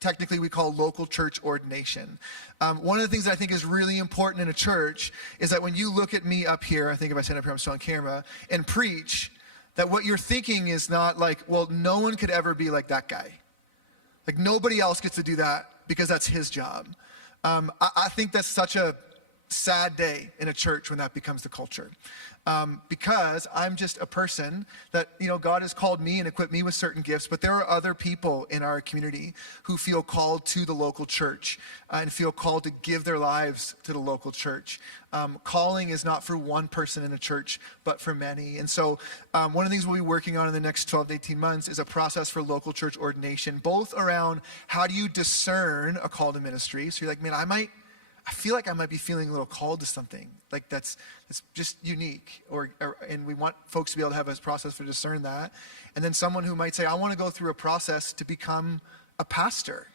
technically we call local church ordination. One of the things that I think is really important in a church is that when you look at me up here, I think if I stand up here, I'm still on camera, and preach, that what you're thinking is not like, well, no one could ever be like that guy. Like nobody else gets to do that because that's his job. I think that's such a sad day in a church when that becomes the culture. Because I'm just a person that, God has called me and equipped me with certain gifts, but there are other people in our community who feel called to the local church and feel called to give their lives to the local church. Calling is not for one person in a church, but for many. And so one of the things we'll be working on in the next 12 to 18 months is a process for local church ordination, both around how do you discern a call to ministry. So you're like, man, I feel like I might be feeling a little called to something like that's just unique, and we want folks to be able to have a process for discern that. And then someone who might say, I want to go through a process to become a pastor.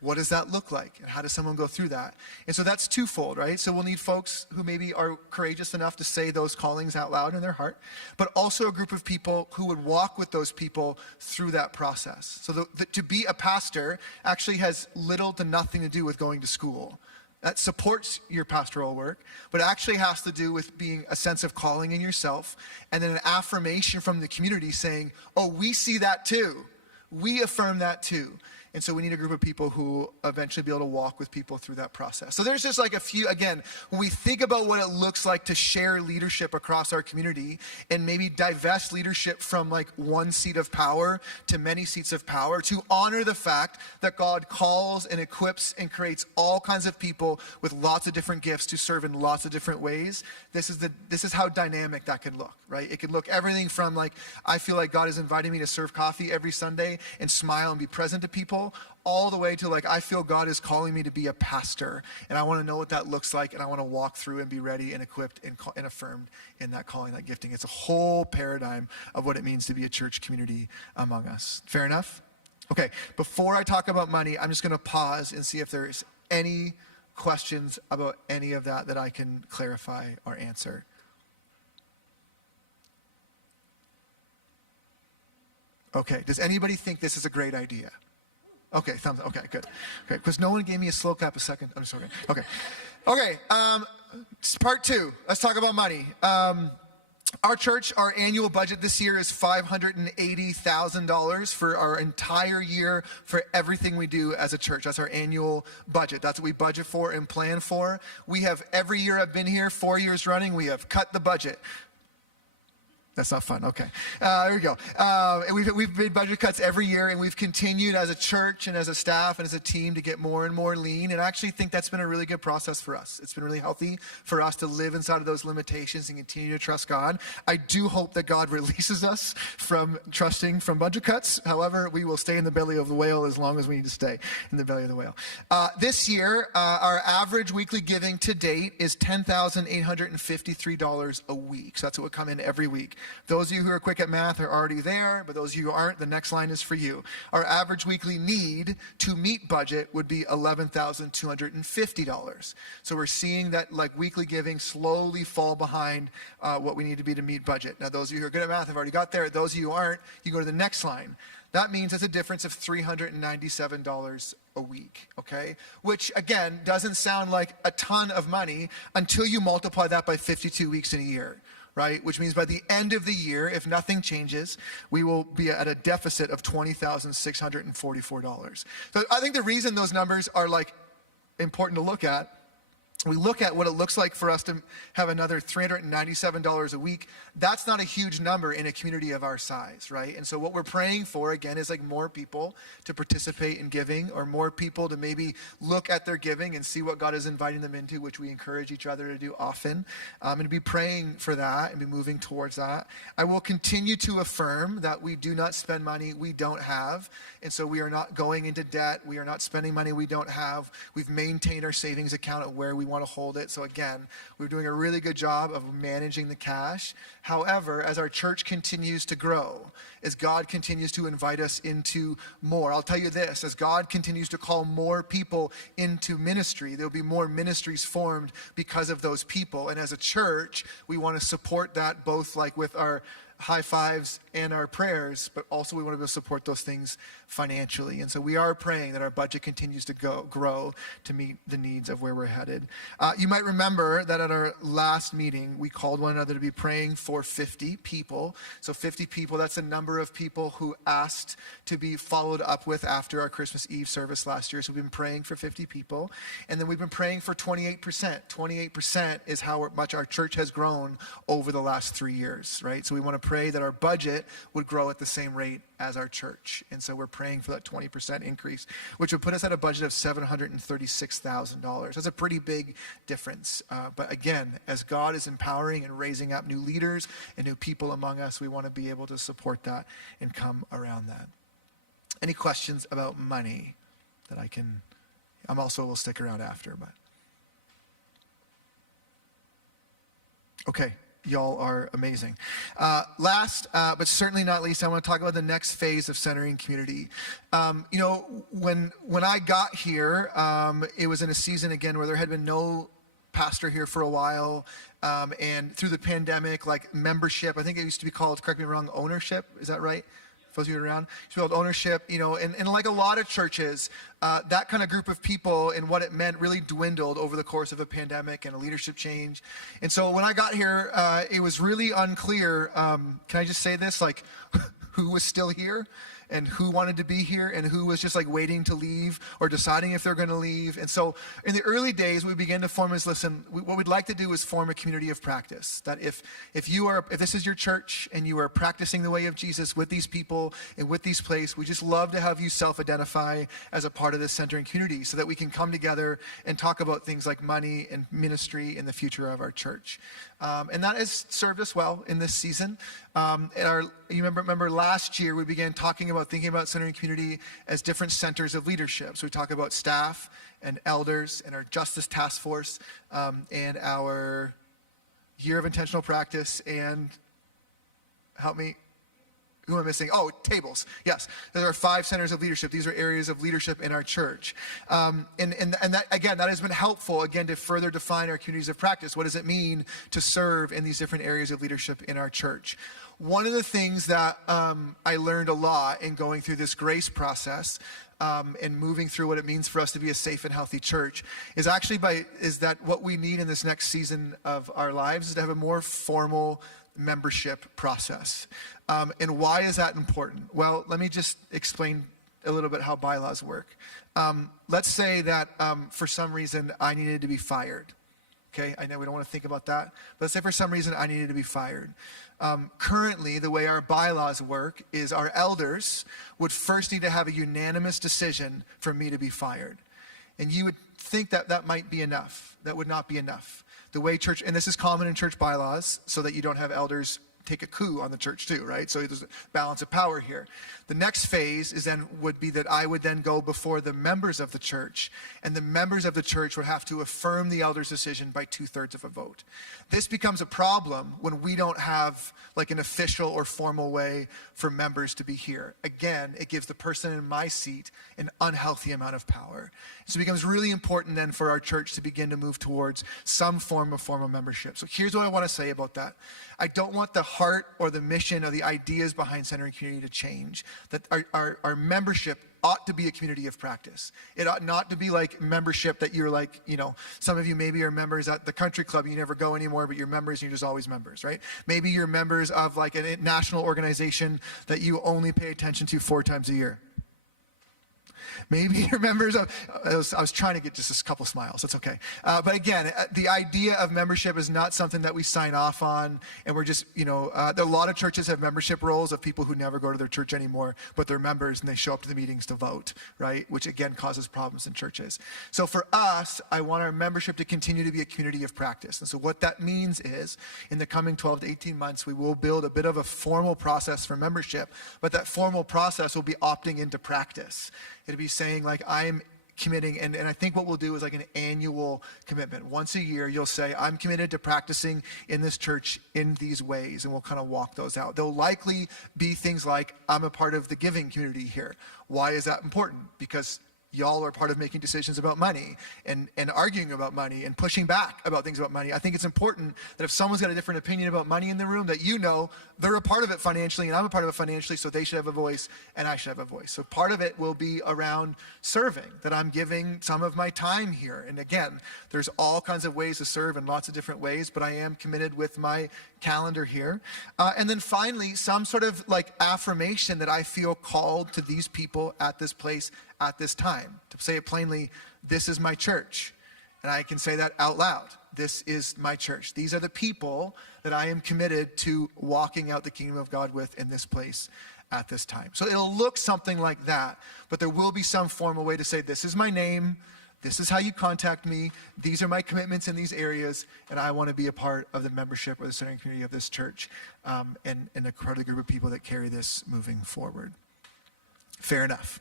What does that look like? And how does someone go through that? And so that's twofold, right? So we'll need folks who maybe are courageous enough to say those callings out loud in their heart, but also a group of people who would walk with those people through that process. So to be a pastor actually has little to nothing to do with going to school. That supports your pastoral work, but actually has to do with being a sense of calling in yourself, and then an affirmation from the community saying, oh, we see that too. We affirm that too. And so we need a group of people who eventually be able to walk with people through that process. So there's just like a few, again, when we think about what it looks like to share leadership across our community and maybe divest leadership from like one seat of power to many seats of power, to honor the fact that God calls and equips and creates all kinds of people with lots of different gifts to serve in lots of different ways. This is how dynamic that can look, right? It could look everything from like, I feel like God is inviting me to serve coffee every Sunday and smile and be present to people, all the way to like, I feel God is calling me to be a pastor, and I want to know what that looks like, and I want to walk through and be ready and equipped and affirmed in that calling, that gifting. It's a whole paradigm of what it means to be a church community among us. Fair enough? Okay, before I talk about money, I'm just going to pause and see if there's any questions about any of that I can clarify or answer. Okay, does anybody think this is a great idea? Okay, thumbs up. Okay, good. Okay, because no one gave me a slow clap a second. I'm just okay. Okay, part two. Let's talk about money. Our church, our annual budget this year is $580,000 for our entire year for everything we do as a church. That's our annual budget. That's what we budget for and plan for. We have, every year I've been here, 4 years running, we have cut the budget. That's not fun. Okay. There we go. And we've made budget cuts every year, and we've continued as a church and as a staff and as a team to get more and more lean. And I actually think that's been a really good process for us. It's been really healthy for us to live inside of those limitations and continue to trust God. I do hope that God releases us from trusting from budget cuts. However, we will stay in the belly of the whale as long as we need to stay in the belly of the whale. This year, our average weekly giving to date is $10,853 a week. So that's what would come in every week. Those of you who are quick at math are already there, but those of you who aren't, the next line is for you. Our average weekly need to meet budget would be $11,250. So we're seeing that like weekly giving slowly fall behind what we need to be to meet budget. Now, those of you who are good at math have already got there. Those of you who aren't, you go to the next line. That means it's a difference of $397 a week, okay? Which, again, doesn't sound like a ton of money until you multiply that by 52 weeks in a year. Right? Which means by the end of the year, if nothing changes, we will be at a deficit of $20,644. So I think the reason those numbers are like important to look at, we look at what it looks like for us to have another $397 a week. That's not a huge number in a community of our size, right? And so what we're praying for, again, is like more people to participate in giving, or more people to maybe look at their giving and see what God is inviting them into, which we encourage each other to do often, and to be praying for that and be moving towards that. I will continue to affirm that we do not spend money we don't have, and so we are not going into debt. We are not spending money we don't have. We've maintained our savings account at where we want to hold it. So again, we're doing a really good job of managing the cash. However, as our church continues to grow, as God continues to invite us into more, I'll tell you this, as God continues to call more people into ministry, there'll be more ministries formed because of those people. And as a church, we want to support that both like with our high fives and our prayers, but also we want to be able to support those things financially. And so we are praying that our budget continues to grow to meet the needs of where we're headed. You might remember that at our last meeting, we called one another to be praying for 50 people. So 50 people, that's the number of people who asked to be followed up with after our Christmas Eve service last year. So we've been praying for 50 people. And then we've been praying for 28%. 28% is how much our church has grown over the last 3 years, right? So we want to pray that our budget would grow at the same rate as our church. And so we're praying for that 20% increase, which would put us at a budget of $736,000. That's a pretty big difference. But again, as God is empowering and raising up new leaders and new people among us, we want to be able to support that and come around that. Any questions about money that I'm also will stick around after, but. Okay. Y'all are amazing. Last, but certainly not least, I want to talk about the next phase of centering community. When I got here, it was in a season, again, where there had been no pastor here for a while. And through the pandemic, like membership, I think it used to be called, correct me if I'm wrong, ownership. Is that right? For those of you around, it's called ownership, and like a lot of churches, that kind of group of people and what it meant really dwindled over the course of a pandemic and a leadership change. And so when I got here, it was really unclear, can I just say this, like who was still here? and who wanted to be here and who was just like waiting to leave or deciding if they're going to leave. And so in the early days, we began to form is, what we'd like to do is form a community of practice. That if this is your church and you are practicing the way of Jesus with these people and with these places, we just love to have you self-identify as a part of this centering community so that we can come together and talk about things like money and ministry and the future of our church. And that has served us well in this season. You remember last year we began thinking about centering community as different centers of leadership. So we talk about staff and elders and our justice task force and our year of intentional practice and help me. Who am I missing? Oh, tables. Yes. There are 5 centers of leadership. These are areas of leadership in our church. And that, again, that has been helpful, again, to further define our communities of practice. What does it mean to serve in these different areas of leadership in our church? One of the things that I learned a lot in going through this grace process and moving through what it means for us to be a safe and healthy church is that what we need in this next season of our lives is to have a more formal membership process. And why is that important? Well, let me just explain a little bit how bylaws work. Let's say that for some reason I needed to be fired. Okay, I know we don't want to think about that, but let's say for some reason I needed to be fired. Currently, the way our bylaws work is our elders would first need to have a unanimous decision for me to be fired. And you would think that that might be enough. That would not be enough. The way church, and this is common in church bylaws, so that you don't have elders take a coup on the church too, right? So there's a balance of power here. The next phase would be that I would then go before the members of the church, and the members of the church would have to affirm the elder's decision by 2/3 of a vote. This becomes a problem when we don't have like an official or formal way for members to be here. Again, it gives the person in my seat an unhealthy amount of power. So it becomes really important then for our church to begin to move towards some form of formal membership. So here's what I want to say about that. I don't want the heart or the mission or the ideas behind centering community to change. That our membership ought to be a community of practice. It ought not to be like membership that you're like, some of you maybe are members at the country club, you never go anymore, but you're members and you're just always members, right? Maybe you're members of like a national organization that you only pay attention to 4 times a year. Maybe you're members of, I was trying to get just a couple smiles, that's okay. But again, the idea of membership is not something that we sign off on, and we're just, a lot of churches have membership roles of people who never go to their church anymore, but they're members and they show up to the meetings to vote, right? Which again causes problems in churches. So for us, I want our membership to continue to be a community of practice. And so what that means is, in the coming 12 to 18 months, we will build a bit of a formal process for membership, but that formal process will be opting into practice. It'll be saying like, I'm committing, and I think what we'll do is like an annual commitment. Once a year, you'll say, I'm committed to practicing in this church in these ways, and we'll kind of walk those out. They'll likely be things like, I'm a part of the giving community here. Why is that important? Because y'all are part of making decisions about money and arguing about money and pushing back about things about money. I think it's important that if someone's got a different opinion about money in the room, that they're a part of it financially and I'm a part of it financially, so they should have a voice and I should have a voice. So part of it will be around serving, that I'm giving some of my time here. And again, there's all kinds of ways to serve in lots of different ways, but I am committed with my calendar here. And then finally, some sort of like affirmation that I feel called to these people at this place at this time. To say it plainly, this is my church. And I can say that out loud. This is my church. These are the people that I am committed to walking out the kingdom of God with in this place at this time. So it'll look something like that, but there will be some formal way to say, this is my name, this is how you contact me, these are my commitments in these areas, and I want to be a part of the membership or the centering community of this church, and a part of the group of people that carry this moving forward. Fair enough.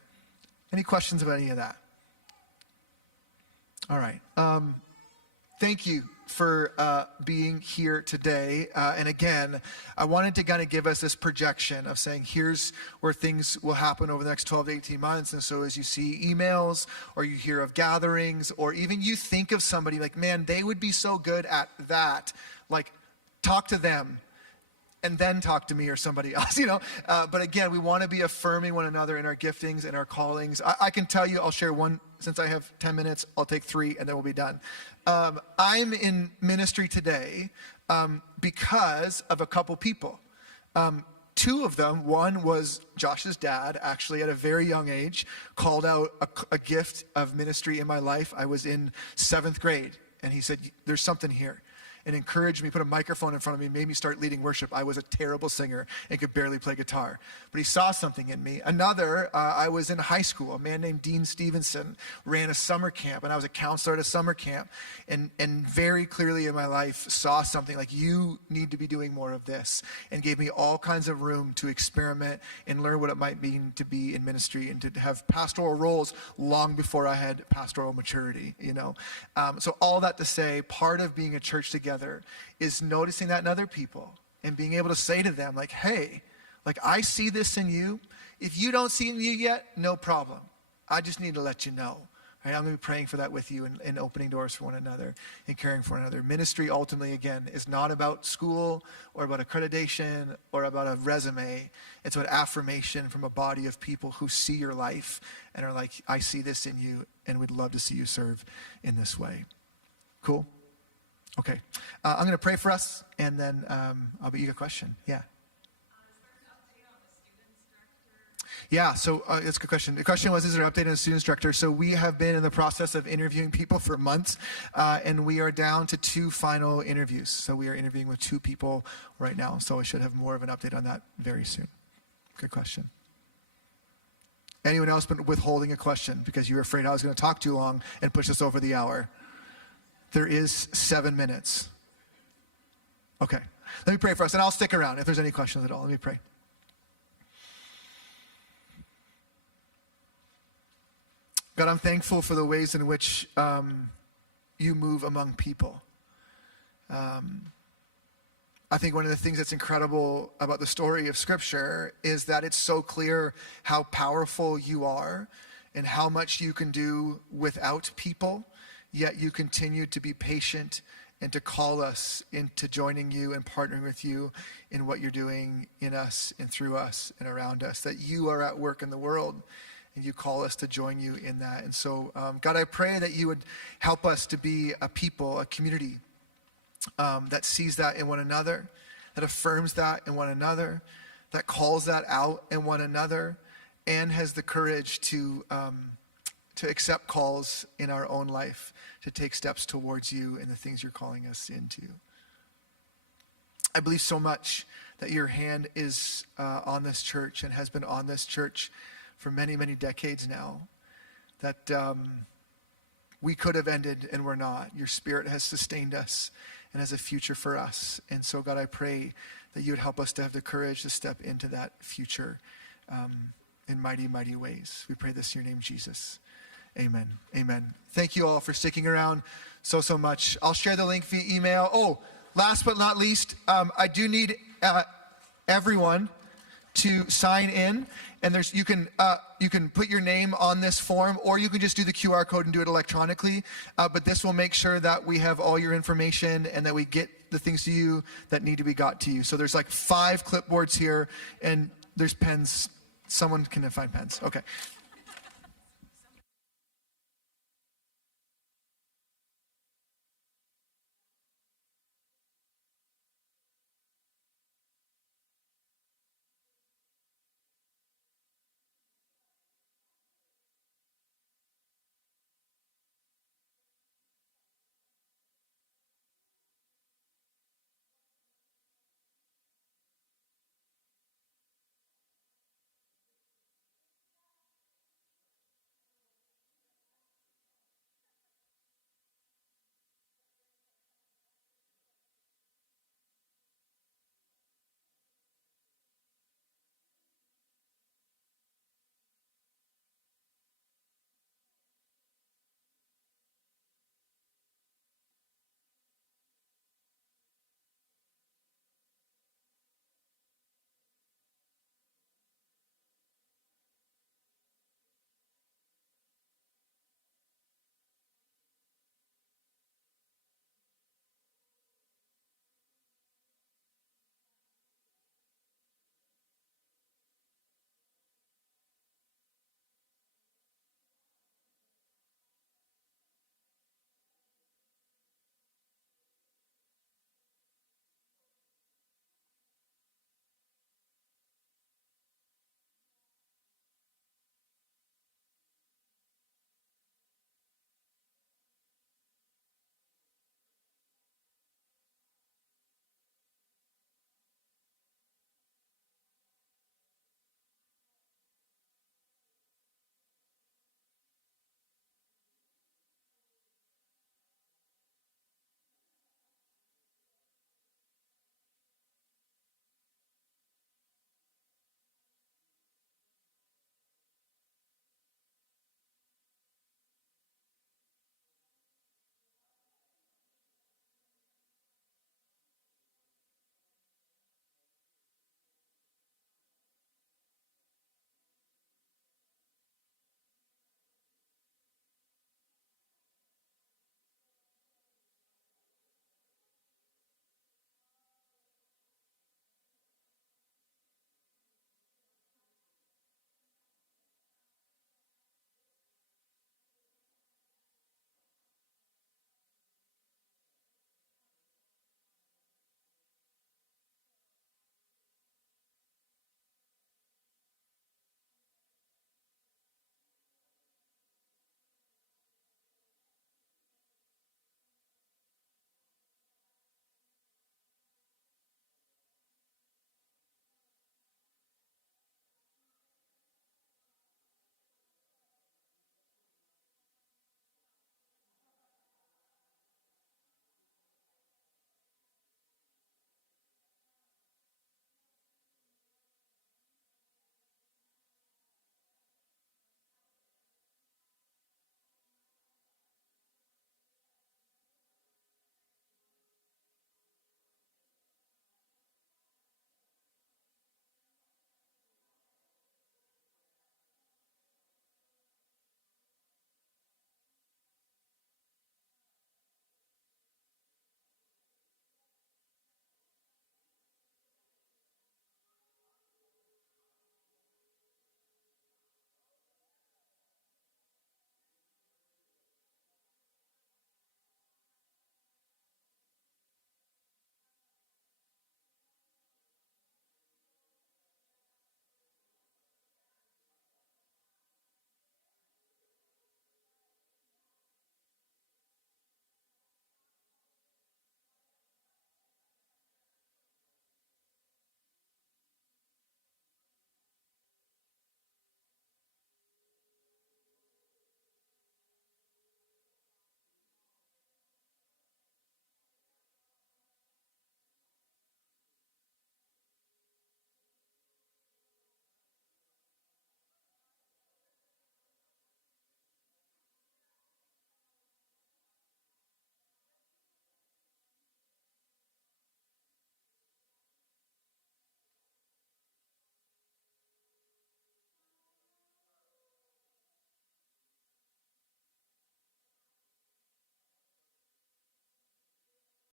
Any questions about any of that? All right. Thank you for being here today. And again, I wanted to kind of give us this projection of saying, here's where things will happen over the next 12 to 18 months. And so as you see emails or you hear of gatherings, or even you think of somebody like, man, they would be so good at that, like talk to them. And then talk to me or somebody else, But again, we want to be affirming one another in our giftings and our callings. I can tell you, I'll share one, since I have 10 minutes, I'll take 3 and then we'll be done. I'm in ministry today because of a couple people. two of them, one was Josh's dad, actually at a very young age, called out a gift of ministry in my life. I was in 7th grade, and he said, there's something here, and encouraged me, put a microphone in front of me, made me start leading worship. I was a terrible singer and could barely play guitar, but he saw something in me. Another, I was in high school. A man named Dean Stevenson ran a summer camp, and I was a counselor at a summer camp, and very clearly in my life saw something like, you need to be doing more of this, and gave me all kinds of room to experiment and learn what it might mean to be in ministry and to have pastoral roles long before I had pastoral maturity, you know. So all that to say, part of being a church together is noticing that in other people and being able to say to them, like, hey, like, I see this in you. If you don't see it in you yet, no problem. I just need to let you know. Right? I'm going to be praying for that with you and opening doors for one another and caring for one another. Ministry, ultimately, again, is not about school or about accreditation or about a resume. It's about affirmation from a body of people who see your life and are like, I see this in you, and we'd love to see you serve in this way. Cool? Okay. I'm going to pray for us, and then you got a question? Yeah. Yeah, so it's a good question. The question was, is there an update on the students director? So we have been in the process of interviewing people for months, and we are down to 2 final interviews. So we are interviewing with 2 people right now, so I should have more of an update on that very soon. Good question. Anyone else been withholding a question because you were afraid I was going to talk too long and push us over the hour? There is 7 minutes. Okay. Let me pray for us, and I'll stick around if there's any questions at all. Let me pray. God, I'm thankful for the ways in which you move among people. I think one of the things that's incredible about the story of Scripture is that it's so clear how powerful you are and how much you can do without people, yet you continue to be patient and to call us into joining you and partnering with you in what you're doing in us and through us and around us, that you are at work in the world and you call us to join you in that. And so, God, I pray that you would help us to be a people, a community that sees that in one another, that affirms that in one another, that calls that out in one another, and has the courage to accept calls in our own life, to take steps towards you and the things you're calling us into. I believe so much that your hand is on this church and has been on this church for many, many decades now, that we could have ended and we're not. Your Spirit has sustained us and has a future for us. And so, God, I pray that you would help us to have the courage to step into that future in mighty, mighty ways. We pray this in your name, Jesus. Amen. Amen. Thank you all for sticking around so much. I'll share the link via email. Oh, last but not least, I do need everyone to sign in, and you can put your name on this form, or you can just do the QR code and do it electronically. But this will make sure that we have all your information and that we get the things to you that need to be got to you. So there's like 5 clipboards here, and there's pens. Someone can find pens. Okay.